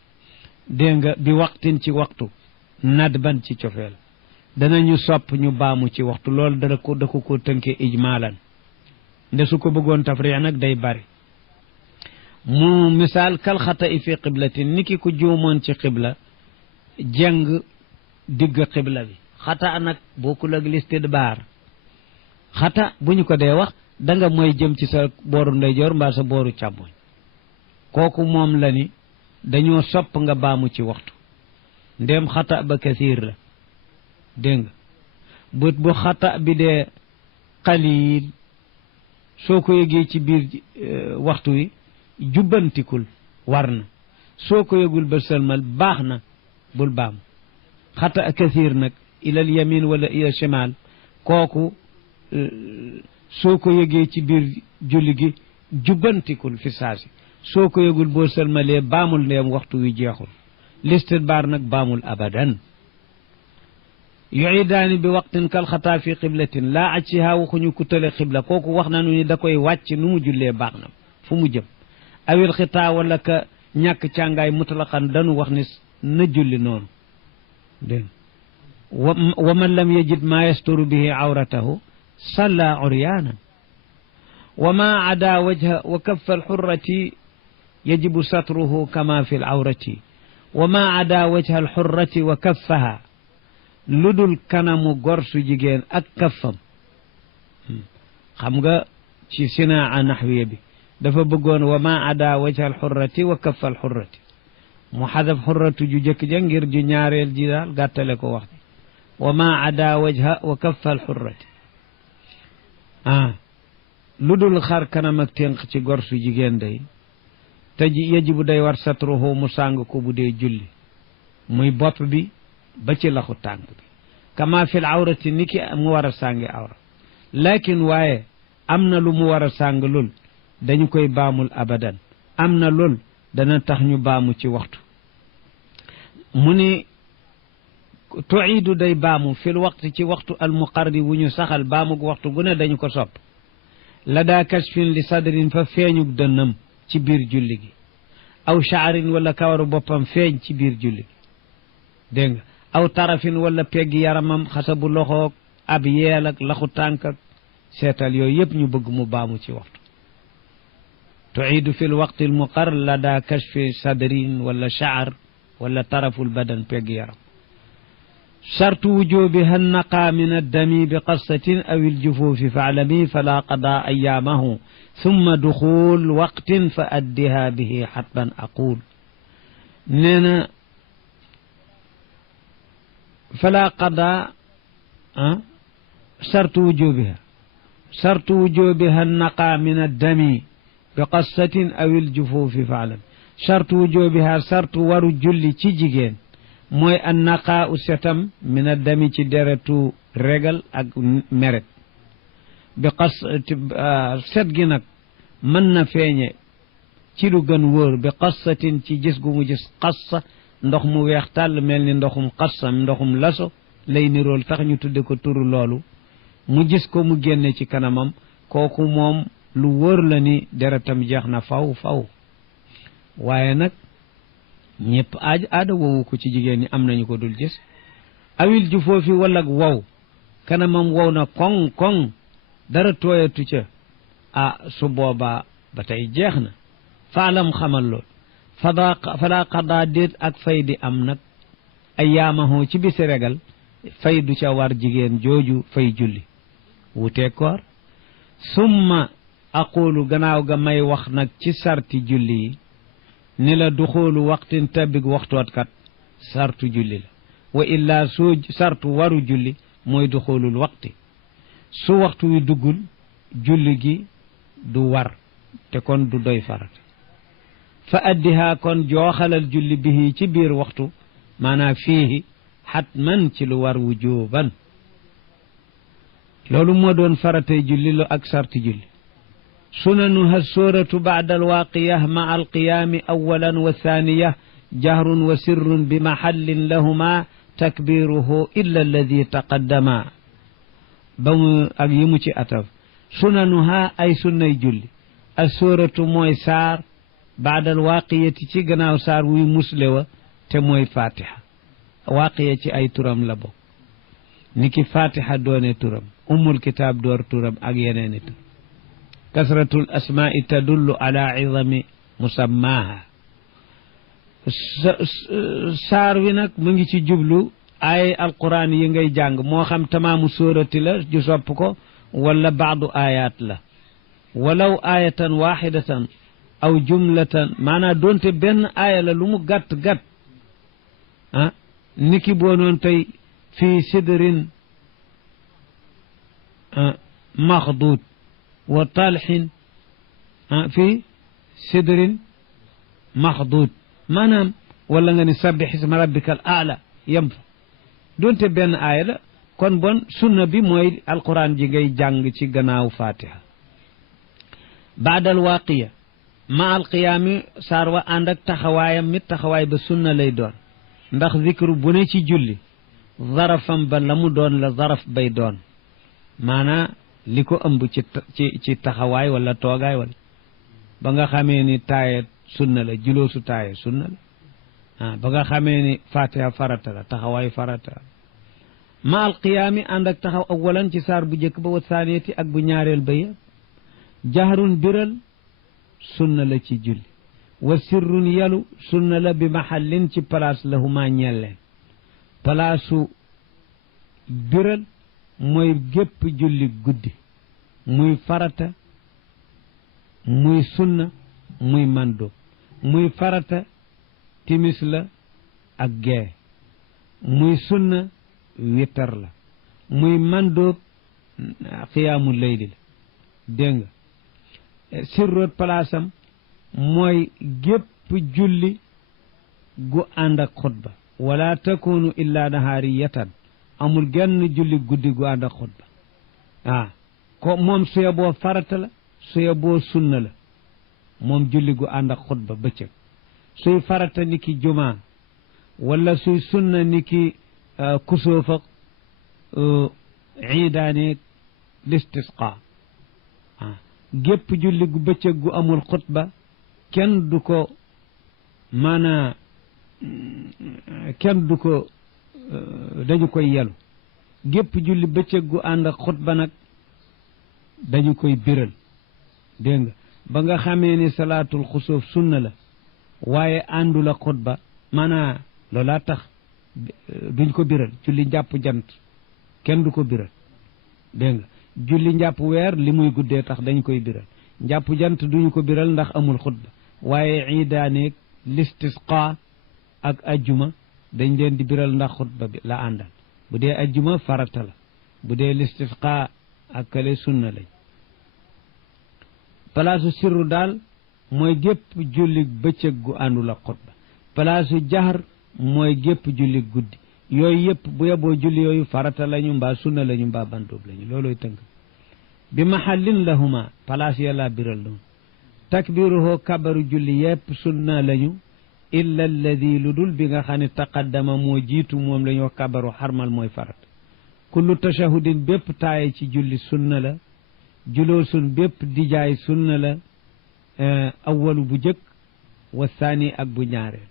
dégg nga bi waxtin ci waxtu nadban ci cofeel danañu sopp ñu baamu ci waxtu loolu da ko tënkee ijmaalan nde su ko bëggoon tafriya nag day bari mu misaal kal xata i fi qiblatin ni ki ku juumoon ci qibla jeng digg qibla bi xata nag bokkul ak listidbaar xata bu ñu ko dee wax da nga mooy jëm ci sa booru ndeyjoor mbaa sa booru càmmoñ kooku moom la ni dañoo sopp nga baamu ci waxtu ndéem xata ba kasiir la dégg nga bu xata bi dee xaliil soo ko yëgee ci biir waxtu wi jubbantikul war na soo ko yëgul ba sëlmal baax na bul baamu xata kasiir nag ilal yamin wala ilal shimal kooku soo ko yëgee ci biir julli gi jubbantikul fi saasi soo ko yëgul boo sëlmalee baamul ndeem waxtu wi jeexul listidbaar nag baamul abadan yuidaani bi waqtin kal xataa fi qiblatin laa ajsiha waxuñu ku tële xibla kooku wax nañu ni da koy wàcc nu mu jullee baax na fu mu jëm awil xitaa wala ka ñàkk càngaay mutlaqan dañu wax ni na julli noonu dégg wa man lam yajid maa yasturu bihi awratahu salla uryaanan wa ma ada wajha wa kaffa alxurrati yajibu satruhu kama fi alawrati wa ma ada wajha alxurrati wa kaffaha lu dul kanamu gor su jigéen ak kaffam xam nga ci sinaa naxwiya bi dafa bëggoon wa ma ada wajha alxurrati wa kaffa alxurrati mu xadaf xurratu ju jëkk ja ngir ju ñaareel ji daal gàttale ko wax wa ma ada wajha wa kaffa alxurrati lu dul xar kanam ak ténq ci gor su jigéen day te yajibu day war satruhu mu sàng ko bu dee julli muy bopp bi ba ci laxu tànk bi kama fil awrati ni ki mu war a sàngi awra lakin waaye am na lu mu war a sàng lul dañu koy baamul abadan am na lul dana tax ñu baamu ci waxtu mu ni tuiidu day baamu fil waxtu ci waxtu almuqarri wu ñu saxal baamug waxtu gu ne dañu ko sopp la daa kashfin li sadrin fa feeñug dënnam ci biir julli gi aw shaarin wala kawaru boppam feeñ ci biir julli gi dégg nga aw tarafin wala peggi yaramam xasabu loxoog ab yeel ak laxu tànk ak seetal yooyu yëpp ñu bëgg mu baamu ci waxtu tuiidu fi lwaqti almuqarr la daa kashfi sadrin wala shaar wala taraful badan peggi yaram shartu wujubiha naqa min addami bi qassatin aw iljufuufi faalami fala qada ayaamahu summa duxul waqtin fa addiha bihi xatman aqul nee na fala qada shartu wujubiha naqa min addami bi qassatin aw iljufuufi faalami shartu wujubiha shartu waru julli ci jigéen mooy an naqaa u setam min a dami ci deretu regal ak meret bi xas set gi nag mën na feeñe ci lu gën wóor bi xassatin ci gis gu mu gis xassa ndox mu weex tàll mel ni ndoxum xassa ndoxum laso lay nirool tax ñu tudde ko turu loolu mu gis ko mu génne ci kanamam kooku moom lu wóor la ni deretam jeex na faw waaye nag ñëpp aada wowu ko ci jigéen ñi am nañu ko dul gis awil ju foofi wala wow kanamam wow na koŋ dara tooyatu ca su boobaa ba tey jeex na faalam xamal lool fala qadaa déet ak fay di am nag ayaamahu ci bisi regal fay du ca war jigéen jooju fay julli wutee koor summa aqulu gannaaw ga may wax nag ci sarti julli yi ni la duxoolu waxtin tabbig waxtootkat sartu julli la wa illaa soo sartu waru julli mooy duxoolul waxti su waxtu wi duggul julli gi du war te kon du doy farata fa addihaa kon jooxalal julli bihi ci biir waxtu maanaam fiihi xatman ci lu war wujuban loolu moo doon faratay julli lu ak sarti julli sunanuha suuratu bacda alwaaqiya maca alqiyaami awalan wa thaniya jahrun wa sirrun bi maxallin lahuma takbiruhu illa alladi taqaddama ba mu ak yi mu ci ataf sunanuha ay sunnay julli assuratu mooy saar bacda alwaaqiyati ci gannaaw saar wuy musle wa te mooy fatiha waaqiya ci ay turam la bokk ni ki fatiha doone turam ummul kitaab door turam ak yeneeni tur kasratul asmaai tadullu ala izami musammaaha saar wi nag mu ngi ci jublu ay alquran yi ngay jàng moo xam tamaamu sóorati la ju sopp ko wala baadu ayat la walaw ayatan waxidatan aw jumlatan maanaam doonte benn aaya la lu mu gàtt niki boo noon tey fii sidrin maxduud wa talxin fii sidrin maxduud maanaam wala nga ni sabbix isma rabbika al aala yem fa doonte benn aaya la kon bon sunna bi mooy alquran ji ngay jàng ci gannaaw fatiha baadal waaqiya ma alqiyaami saar wa ànd ak taxawaayam mit taxawaay ba sunna lay doon ndax zikru bu ne ci julli zarafam ba la mu doon la zaraf bay doon maanaa li ko ëmb ci taxawaay wala toogaay wala ba nga xamee ni taaye sunna la juloosu taaye sunna la ba nga xamee ni fatiha farata la taxawaay farata la ma al qiyaami ànd ak taxaw awalan ci saar bu njëkk ba wa saaniyati ak bu ñaareel ba yëpp jahrun biral sunna la ci julli wa sirrun yalu sunna la bi mahallin ci place la huma ñelleen palaasu biral mooy gépp julli guddi muy farata muy sunna muy mandóob muy farata timis la ak gee muy sunna witar la muy mandóob xiyaamu layli la dégg nga sirroot palaasam mooy gépp julli gu ànd ak xutba wala takunu illa nahaariyatan amul genn julli guddi gu ànd ak xutba ko moom suya boo farata la suya boo sunna la moom julli gu ànd ak xutba bëccëg suy farata ni ki jumaa wala suy sunna ni ki kusóof ak iidaaneeg listisqa gépp julli gu bëccëg gu amul xutba kenn du ko maanaa kenn du ko dañu koy yelu gépp julli bëccëg gu ànd ak xutba nag dañu koy biral dégg nga ba nga xamee ni salaatul xusóof sunna la waaye àndul ak xutba maanaa loolaa tax duñ ko biral julli njàpp jant kenn du ko biral dégg nga julli njàpp weer li muy guddee tax dañ koy biral njàpp jant duñu ko biral ndax amul xutba waaye iidaaneeg listisqa ak ajjuma dañ leen di biral ndax xutba bi la àndal bu dee ajjuma farata la bu dee listisqa ak kale sunna lañ palaasu sirru daal mooy gépp julli bëccëg gu àndul ak xutba palaasu jahr mooy gépp julli guddi yooyu yëpp bu yeboo julli yooyu farata lañu mbaa sunna lañu mbaa bandoob lañu looloy tënk bi mahallin lahuma palaas yàlla biral noonu takbiruhu kabaru julli yëpp sunna lañu illa alladi lu dul bi nga xam ne taqaddama moo jiitu moom la ñu wax kabaru xarmal mooy farat kullu tashahudin bépp taaye ci julli sunna la juloosun bépp dijaay sunna la awalu bu jëkk wa saani ak bu ñaareel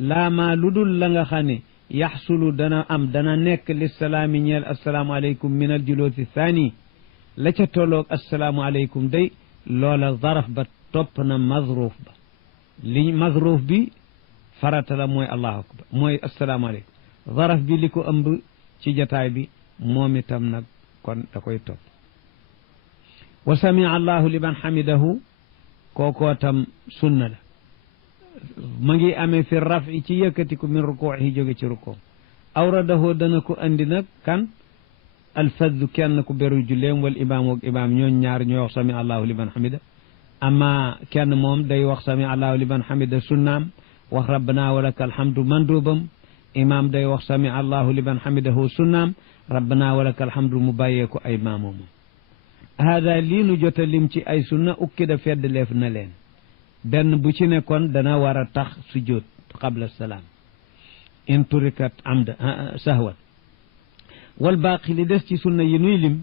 laamaa lu dul la nga xam ne yaxsulu dana nekk lissalaami ñeel assalaamu aleykum min al juloosi saani la ca tolloog assalaamu aleykum day loola zaraf ba topp na mazruuf ba li mazruuf bi farata la mooy allahu akbar mooy assalaamu aleykum zaraf bi li ko ëmb ci jataay bi moom itam nag kon da koy topp wa samia allahu liman xamidahu kookoo tam sunna la ma ngi amee fi rafi ci yëkkatiku min rukuuhi jóge ci rukuu awradahu dana ko andi nag kan alfaddu kenn ku beru julleem wal imaam ak imaam ñooñ ñaar ñooy wax sami allahu liman xamida amma kenn moom day wax sami allahu liman xamida sunnaam wax rabbana walaka alhamdu mandubam imaam day wax sami allahu liman xamidahu sunnaam rabbana walaka alhamdu mu bàyyee ko ay maamoom hada lii nu jota lim ci ay sunna ukkida fedd leef na leen benn bu ci nekkoon dana war a tax sujjóot qabla salaam in turikat amda sahwan wal baaqi li des ci sunna yi nuy lim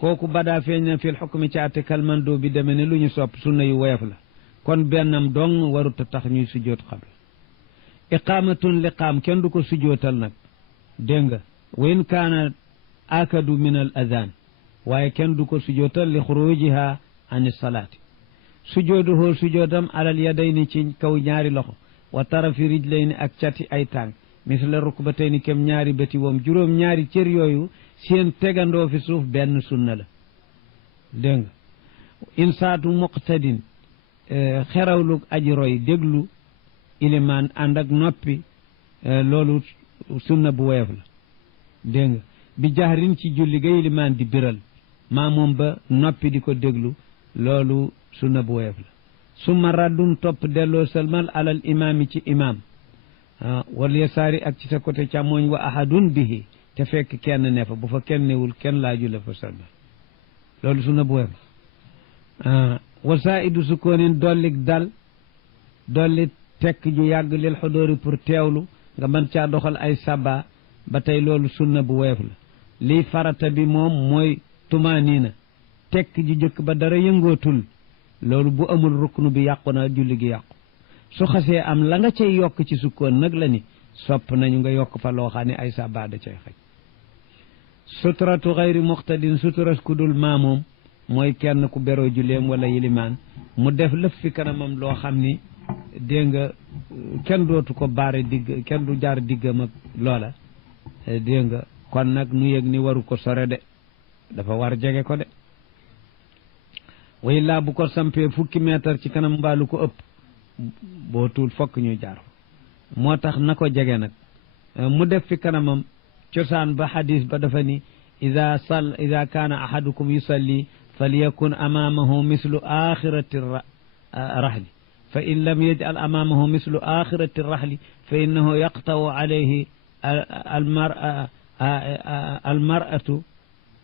kooku badaa feeñ na fil xukmi ci àtte kal mandoo bi deme ne lu ñu sopp sunna yu woyof la kon bennam dong warut a tax ñuy sujjóot qabla iqaamatun liqaam kenn du ko sujjóotal nag dégg nga wa in kaana akadu min al adaan waaye kenn du ko sujjóotal li xurujiha an salaati sujooduhoo sujootam alal yadayni ci kaw ñaari loxo wa tarafi rijlayni ak cati ay tànk misla rukbatayni kem ñaari bëti woom juróom ñaari cër yooyu seen tegandoo fi suuf benn sunna la dégg nga insaatu muqtadin xerawlu aji roy déglu ilimaan ànd ak noppi loolu sunna bu woyof la dégg nga bi jahrin ci julli ga ilimaan di biral maa moom ba noppi di ko déglu loolu sunna bu woyof la summa raddun topp delloo salmal alal imaami ci imaam wal yasaari ak ci sa côté càmmooñ wa ahadun bihi te fekk kenn ne fa bu fa kenn newul kenn laaju la fa salmal loolu sunna bu woyof la wa saidu sukoonin dollik dal dolli tekk ju yàgg lil xudóori pour teewlu nga mën caa doxal ay saba ba tey loolu sunna bu woyof la lii farata bi moom mooy tumaaniina tekk ji jëkk ba dara yëngootul loolu bu amul ruknu bi yàqu na julli gi yàqu su xasee am la nga cay yokk ci sukkoon nag la ni sopp nañu nga yokk fa loo xam ne ay sabaa da cay xaj suturatu xayri muqtadin suturas ku dul maamoom mooy kenn ku beroo julleem wala yilimaan mu def lëf fi kanamam loo xam ni dégg nga kenn dootu ko baare digg kenn du jaar diggam ak loola dégg nga kon nag nu yëg ni waru ko sore de dafa war jege ko de way laa bu ko sampee fukki meetar ci kanam mbaalu ko ëpp boo tuul fokk ñuy jaar moo tax na ko jege nag mu def fi kanamam cosaan ba xadis ba dafa ni ida kaana ahadukum yusalli falyakun amaamahu mislu axirati rahli fa in lam yaj'al amaamahu mislu axirati rahli fa innahu yaqta'u alayhi almar'atu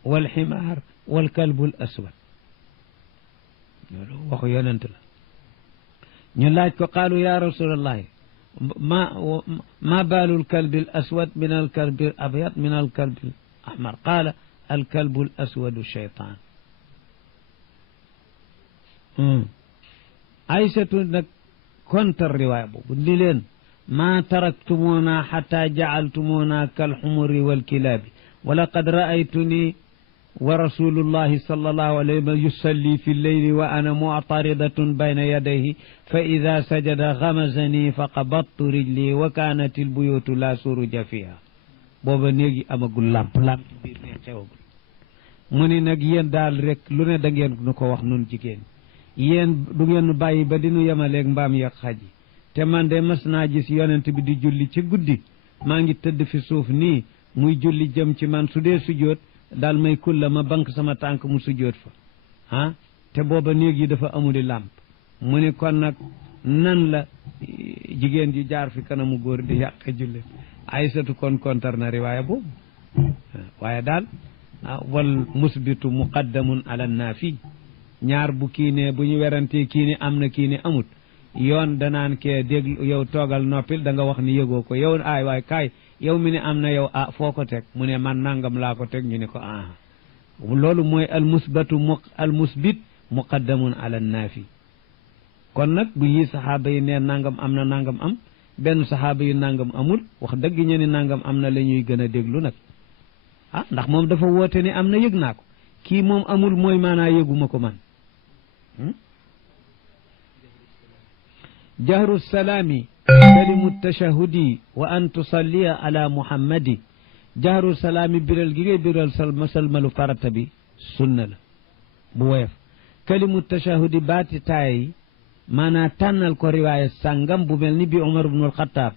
walximaar walkalbu al aswad loolu waxu yonent la ñu laaj ko qaalu ya rasulallahi ma baalu alkalbi al aswad min alkalbi al abyad min alkalbi al ahmar qaala alkalbu al aswadu shaytaan aysatu nag kontar riwaaya boobu li leen maa taraktumuuna xata jacaltumuuna kalxumuri walkilaabi wa laqad raaytuni wa rasulullahi sallallahu alayhi wa sallam yusalli fi lleyli wa ana muctaridatun bayna yadayhi fa ida sajada xamasani fa qabattu rijli wa kaanat albuyutu la suruja fiha booba néegi amagul lamp biir ne xewagul mu ni nag yéen daal rek lu ne da ngeen nu ko wax nun jigéen yéen du ngeen nu bàyyi ba dinu yemaleeg mbaam yeeg xaj yi te man de mas naa gis yonent bi di julli ci guddi maa ngi tëdd fi suuf nii muy julli jëm ci man su dee sujjóot daal may kulla ma bank sama tànk mu sujjóot fa ah te booba néeg yi dafa amuli làmp mu ni kon nag nan la jigéen ji jaar fi kanamu góor di yàq julli Aysatu kon kontar na riwaaya boobu waaye daal wal musbitu muqaddamun ala naafi ñaar bu kii ne bu ñu werantee kii ni am na kii ni amut yoon danaan kee déglu yow toogal noppil da nga wax ni yëgoo ko yow aay waay kaay yow mi ne am na yow foo ko teg mu ne man nangam laa ko teg ñu ne ko loolu mooy al musbit muqaddamun ala naafi kon nag bu yi saxaaba yi ne nangam am na nangam am benn saxaaba yi nangam amul wax dëgg ñu ne nangam am na la ñuy gën a déglu nag ndax moom dafa woote ni am na yëg naa ko kii moom amul mooy maanaa yëguma ko man jahru salaami kalimu tashahudi wa an tusalliya ala muhammadi jahru salaami biral gi ngay biral salmalu farata bi sunna la bu woyof kalimu tashahudi baati taaya yi maanaa tànnal ko riwaaya sàngam bu mel ni bi Umar ibnul Xattaab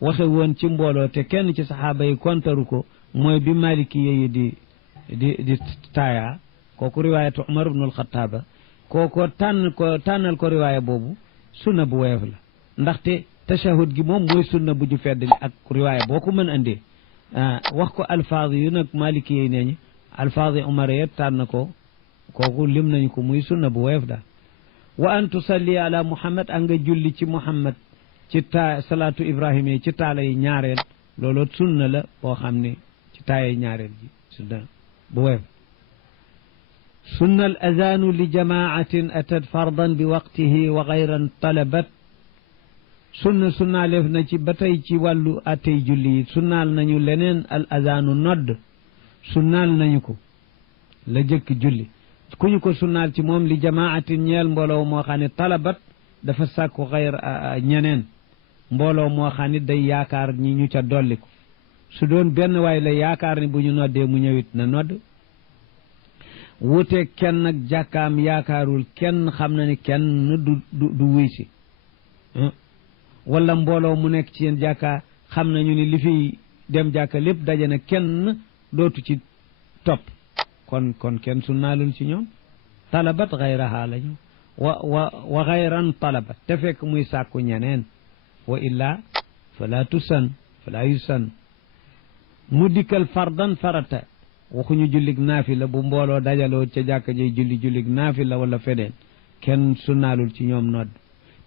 waxe woon ci mbooloo te kenn ci saxaaba yi kontaru ko mooy bi maliki yi di taaya kooku riwaayatu Umar ibnul Xattaaba kooko tànnal ko riwaaya boobu sunna bu woyof la ndaxte tashahud gi moom mooy sunna bu ju feddali ak riwaaya boo ko mën andee wax ko alfaaz yu nag maliki yi nee ñi alfaaz yi Umar yet tànn ko kooku lim nañu ko muy sunna bu woyof daal wa an tusalli ala muhammad a nga julli ci muhammad ci salaatu ibrahima yi ci taala yi ñaareel loolu sunna la boo xam ne ci taaya yi ñaareel ji sunna bu woyof sunna al azanu li jamaatin atat fardan bi waqtihi wa gayran talabat sunnaaleef na ci ba tey ci wàllu attey julli yi sunnaal nañu leneen al azanu nodd sunnaal nañu ko la jëkk julli ku ñu ko sunnaal ci moom li jamaatin ñeel mbooloo moo xam ne talabat dafa sàkku xayr ñeneen mbooloo moo xam ne day yaakaar ñi ñu ca dolli ko su doon benn waay la yaakaar ni bu ñu noddee mu ñëwit na nodd wuteeg kenn nag jàkkaam yaakaarul kenn xam na ni kenn du wuy si wala mbooloo mu nekk ci yéen jàkka xam nañu ni li fi dem jàkka lépp daje na kenn dootu ci topp kon kenn sunnaalul ci ñoom talabat xayraha lañu wa xayran talabat te fekk muy sàkku ñeneen wa illa fala yusan mu dikkal fardan farata waxuñu jullig naafila bu mbooloo dajaloo ca jàkka jay jullig naafila wala feneen kenn sunnaalul ci ñoom nodd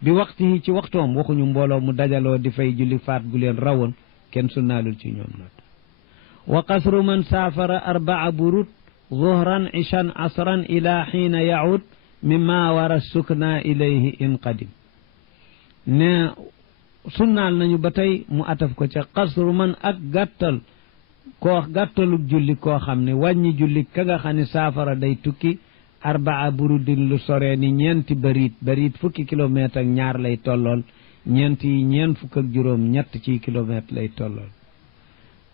bi waxti yi ci waxtoom waxuñu mbooloo mu dajaloo di fay julli faat gu leen rawoon kenn sunnaalul ci ñoom nodd wa qasru man saafara 4 burud zuhran ishan asran ila xiina yaud mimma wara sukna ilayhi in qadim ne sunnaal nañu ba tey mu ataf ko ca qasru man ak gàttalug julli koo xam ne wàññi julli ka nga xam ne saafara day tukki 4 burudin lu soree ni ñeenti bariit fukki kilomètre ak ñaar lay tollool ñeent fukk ak juróom ñett ci kilomètre lay tollool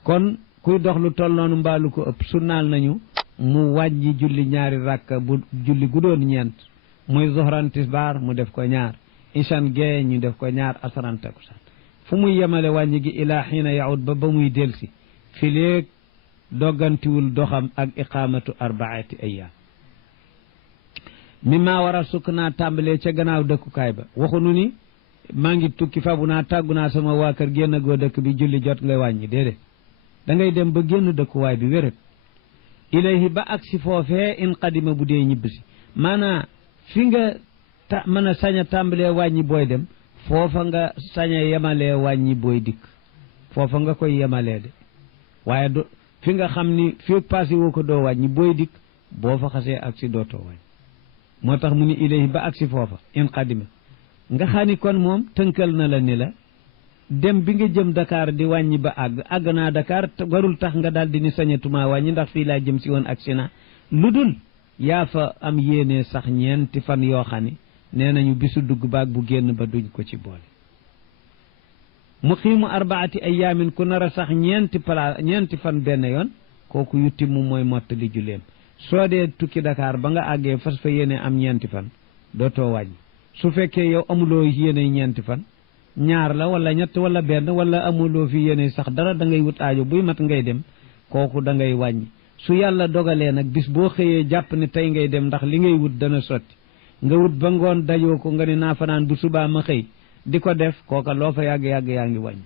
kon kuy dox lu tolloonu mbaalu ko ëpp sunnaal nañu mu wàññi julli ñaari rakka bu julli gu doon ñeent muy zuhran tisbaar mu def ko ñaar ishan gee ñu def ko ñaar asran takusaan fu muy yemale wàññi gi ilaa xiina yaud ba muy delsi fi léeg doggantiwul doxam ak iqaamatu 4 ayyaam mi maa war a sukk naa tàmbalee ca gannaaw dëkkukaay ba waxunu ni maa ngi tukki fabu naa tàggu naa sama waa kër génn goo dëkk bi julli jot ngay wàññi déedéet da ngay dem ba génn dëkkuwaay bi wéret ilayhi ba agsi foofee in qadima bu dee ñibbisi maanaa fi nga mën a sañ a tàmbalee wàññi booy dem foofa nga sañ a yemalee wàññi booy dikk foofa nga koy yemalee de waaye do fi nga xam ni fi passé woo ko doo wàññi booy dikk boo fa xasee agsi dootoo wàññi moo tax mu ni ilayhi ba agsi foofa in qadima nga xam ni kon moom tënkal na la ni la dem bi nga jëm Dakar di wàññi ba àgg naa Dakar warul tax nga daal di ni sañatuma wàññi ndax fii laa jëm si woon agsi na lu dul yaa fa am yéene sax ñeenti fan yoo xam ni nee nañu bisu dugg baag bu génn ba duñ ko ci boole muqiimu 4 ayaamin ku nar a sax ñeenti fan benn yoon kooku yuttimu mooy mottali julleem soo dee tukki Dakar ba nga àggee fas fa yéene am ñeenti fan dootoo wàññi su fekkee yow amuloo yéene ñeenti fan ñaar la wala ñett wala benn wala amuloo fi yéene sax dara da ngay wut aajo buy mat ngay dem kooku da ngay wàññi su yàlla dogalee nag bis boo xëyee jàpp ne tey ngay dem ndax li ngay wut dana sotti nga wut ba ngoon dajoo ko nga ne naa fanaan bu subaa ma xëy di ko def kooka loo fa yàgg-yàgg yaa ngi wàññi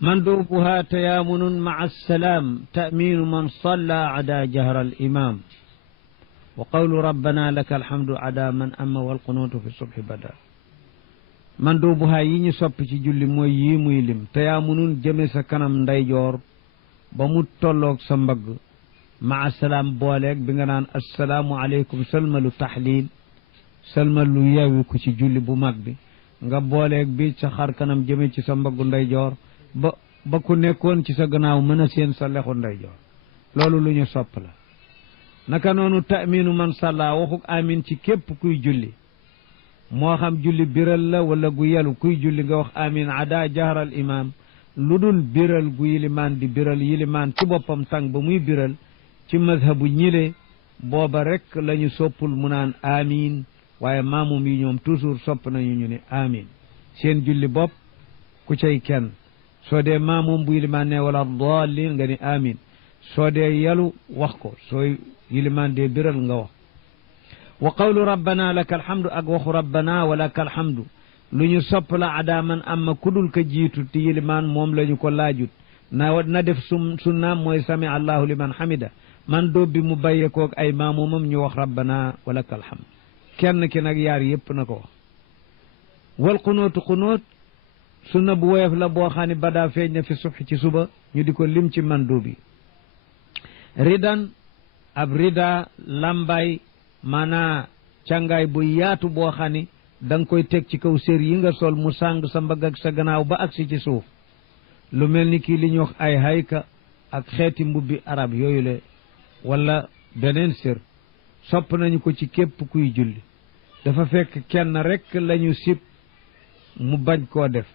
mandubuha tayaamunun maa salaam taaminu man salla ada jahra al imam wa qawlu rabbana laka alhamdu ada man amma walqunuutu fi subhi bada mandubuha yi ñu sopp ci julli mooy yii muy lim tayaamunun jëme sa kanam ndeyjoor ba mu tolloog sa mbagg maa salaam booleeg bi nga naan assalaamu aleykum salmalu taxliil salmalu yeewi ko ci julli bu mag bi nga booleeg bi sa xar kanam jëme ci sa mbaggu ndeyjoor ba ku nekkoon ci sa gannaaw mën a seen sa lexu ndeyjoor loolu lu ñu sopp la naka noonu taaminu man salla waxuk amin ci képp kuy julli moo xam julli biral la wala gu yelu kuy julli nga wax amin ada jahral imam lu dul biral gu yilimaan di biral yilimaan ci boppam tàng ba muy biral ci mazhabu ñile booba rek la ñu soppul mu naan amin waaye maamum yi ñoom toujours sopp nañu ñu ne amin seen julli bopp ku cay kenn soo dee maamum bu yilimaan ne wala dallin nga ni amin soo dee yelu wax ko sooy yilimaan dee biral nga wax wa qawlu rabbana laka alhamdu ak waxu rabbana wa laka alhamdu lu ñu sopp la adaaman amma kudul ka jiitu ti yilimaan moom la ñu ko laajut na def sunnaam mooy sami allahu liman hamida man dóob bi mu bàyyeekoog ay maamumam ñu wax rabbana wa laka alhamdu kenn ki nag yaar yëpp na ko wax wal qunóotu qunóot sunna bu woyof la boo xam ne badaa feeñ na fi subhi ci suba ñu di ko lim ci man dóob bi ridan ab rida lambay maanaa càngaay bu yaatu boo xam ni da nga koy teg ci kaw sér yi nga sol mu sàng sa mbagg ak sa gannaaw ba agsi ci suuf lu mel ni kii li ñuy wax ay hayka ak xeeti mbubbi arab yooyu le wala beneen sér sopp nañu ko ci képp kuy julli dafa fekk kenn rek lañu sib mu bañ koo def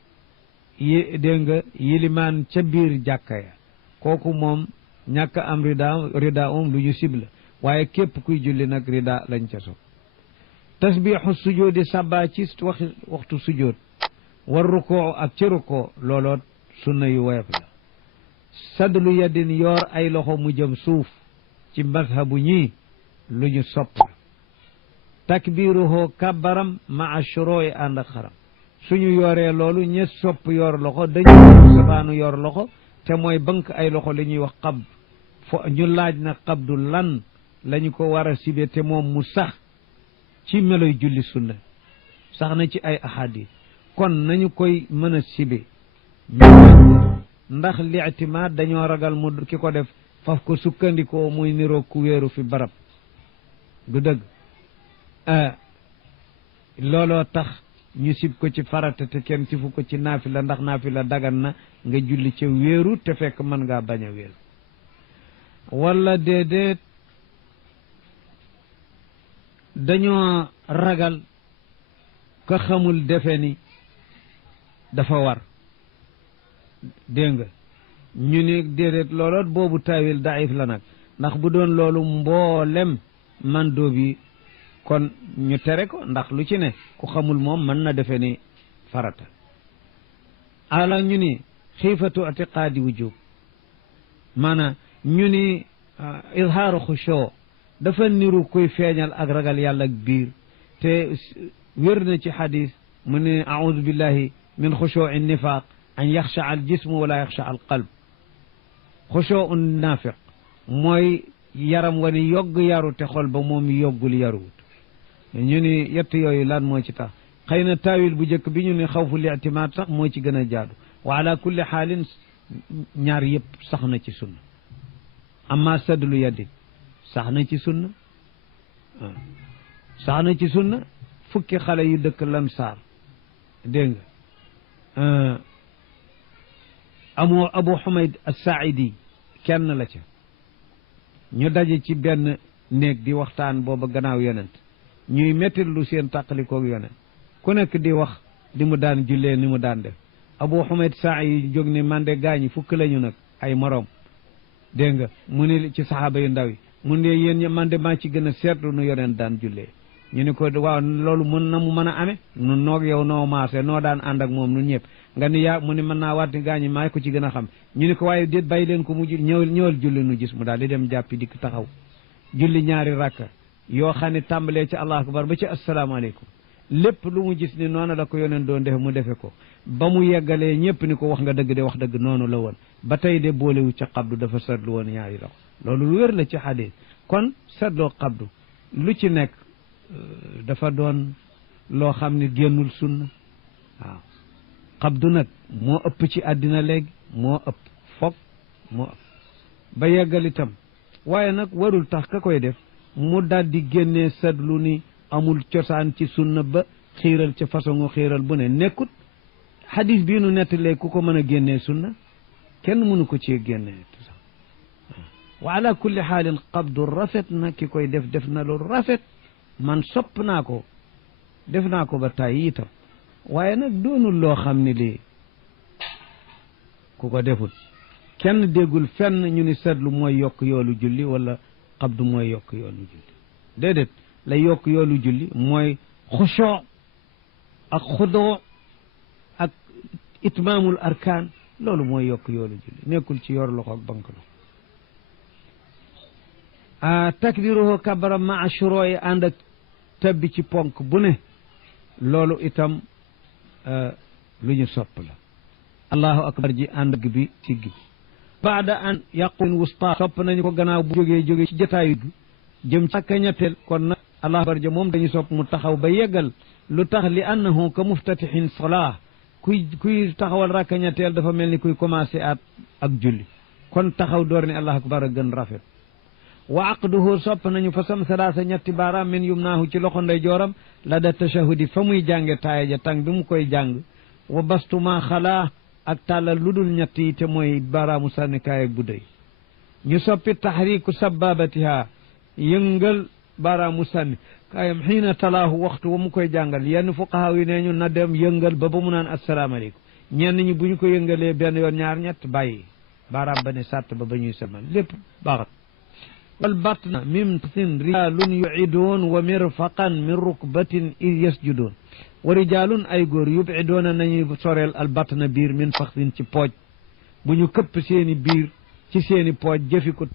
dégg nga yilimaan ca biir jàkka ya kooku moom ñàkk am rida lu ñu sib la waaye képp kuy julli nag rida lañ ca sopp tasbiixu sujoodi saba ci waxtu sujood war rukoo ak ci rukoo looloot sunna yu woyof la sadlu yadin yoor ay loxo mu jëm suuf ci mazhabu ñii lu ñu sopp la takbiruhu kabbaram maa shurooyi ànd ak xaram suñu yooree loolu ñe sopp yor loxo dañu sabaanu yor loxo te mooy bank ay loxo li ñuy wax qabd fo ñu laaj na qabdu lan lañu ko war a sibe te moom mu sax ci meloy julli sunna sax na ci ay ahadis kon nañu koy mën a sibe ñu ndax li'timaad dañoo ragal mu ki ko def faf ko sukkandikoo muy niroo ku wéeru fi barab du dëgg looloo tax ñu sib ko ci farata te kenn sifu ko ci naafila ndax naafila dagan na nga julli ca wéeru te fekk mën ngaa bañ a wéeru wala déedéet dañoo ragal ka xamul defe ni dafa war dégg nga ñu ni déedéet looloot boobu taawil daif la nag ndax bu doon loolu mboolem mandoo bi kon ñu tere ko ndax lu ci ne ku xamul moom mën na defe ni farata ala ñu ni xiifatu itiqaadi wujub maanaam ñu ni izhaaru xushoo dafa niru kuy feeñal ak ragal yàlla ak biir te wér na ci xadis mu ne audu billahi min xushoo in nifaq an yaxsha al jismu wala yaxsha al qalb xushoo un naafiq mooy yaram wa ni yogg yaru te xol ba moom yoggul yaruwut ñu ni yett yooyu lan moo ci tax xëy na taawil bu njëkk bi ñu ne xawfu li'timaad sax moo ci gën a jaadu wa ala kulli xaalin ñaar yëpp sax na ci sunna amma sadlu yadin sax na ci sunna sax na ci sunna fukki xale yu dëkk Lansaar dégg nga amoo Abu Humayd as-Saaidi kenn la ca ñu daje ci benn néeg di waxtaan booba gannaaw yonent ñuy mettit lu seen tàqalikoog yonent ku nekk di wax di mu daan jullee ni mu daan def Abu Humayd Saaidi jóg ne man de gaañi fukk lañu nag ay moroom dégg nga mu ne ci saxaaba yu ndaw yi mu ne yéen man de maa ci gën a seetlu nu yonent daan jullee ñu ne ko waaw loolu mën na mu mën a amee nu noog yow noo maase noo daan ànd ak moom nun ñëpp nga ni yaa mu ne mën naa waat ni gaañi maa ko ci gën a xam ñu ne ko waaye déet bàyyi leen ko mu ñëwal julli nu gis mu daal di dem jàppi dikk taxaw julli ñaari rakka yoo xam ne tàmbalee ci allahu akbar ba ci asalaamaaleykum lépp lu mu gis ni noonu la ko yoneen doon defe mu defe ko ba mu yeggalee ñëpp ni ko wax nga dëgg de wax dëgg noonu la woon ba tey de boolewu ca xabdu dafa seetlu woon ñaari loxo loolu lu wér la ci xadis kon seetloo xabdu lu ci nekk dafa doon loo xam ne génnul sunna waaw xabdu nag moo ëpp ci àddina léegi moo ëpp foog moo ëpp ba yeggal itam waaye nag warul tax ka koy def mu daal di génnee seetlu ni amul cosaan ci sunna ba xiiral ca façon xiiral bu ne nekkut xadis bii nu nettalee ku ko mën a génnee sunna kenn mënu ko ci génnee wa ala kulli xaalin qabdu rafet na ki koy def na lu rafet man sopp naa ko def naa ko ba tàyyi itam waaye nag doonul loo xam ne lii ku ko deful kenn déggul fenn ñu ni seetlu mooy yokk yoolu julli wala qabdu mooy yokk yoolu julli déedéet la yokk yoolu julli mooy xushoo ak xudoo ak itmaamul arkaan loolu mooy yokk yoolu julli nekkul ci yor loxo ak banque loxo takbiruhu kabara maa shuroo yi ànd ak tabbi ci ponk bu ne loolu itam lu ñu sopp la allahu akbar ji ànd ak bi siggi baada an yaqun wusta sopp nañu ko gannaaw bu jóge ci jotaayu jëm ci akka ñetteel kon nag allahu akbar ji moom dañu sopp mu taxaw ba yeggal lu tax li annahu ka muftatixin solaa kuy taxawal rakka ñetteel dafa mel ni kuy commencé at ak julli kon taxaw door ni allahu akbar a gën rafet wa aqduhu sopp nañu fa sam salaasa ñetti baaraam min yumnaahu ci loxo ndey jooram la da tashahudi fa muy jànge taaya ja tàng bi mu koy jàng wa bastuma xalaa ak tàllal lu dul ñett yi te mooy baaraamu sànnikaay ak budday ñu soppi taxriku sababatiha yëngal baaraamu sànni kaayam xiina talaahu waxtu wa mu koy jàngal yenn fuqahaa yi nee ñu na dem yëngal ba mu naan asalaamaaleykum ñenn ñi bu ñu ko yëngalee benn yoon ñaar ñett bàyyi baaraam ba ne sàtt ba ñuy samal lépp baaxat والبطن ممت رجال يعيدون ومرفقا من ركبة إذ يسجدون ورجال أي غور يبعدون نني سوريل البطن بير من فخذ ci pooj bu ñu këpp seeni biir ci seeni pooj jëfi ko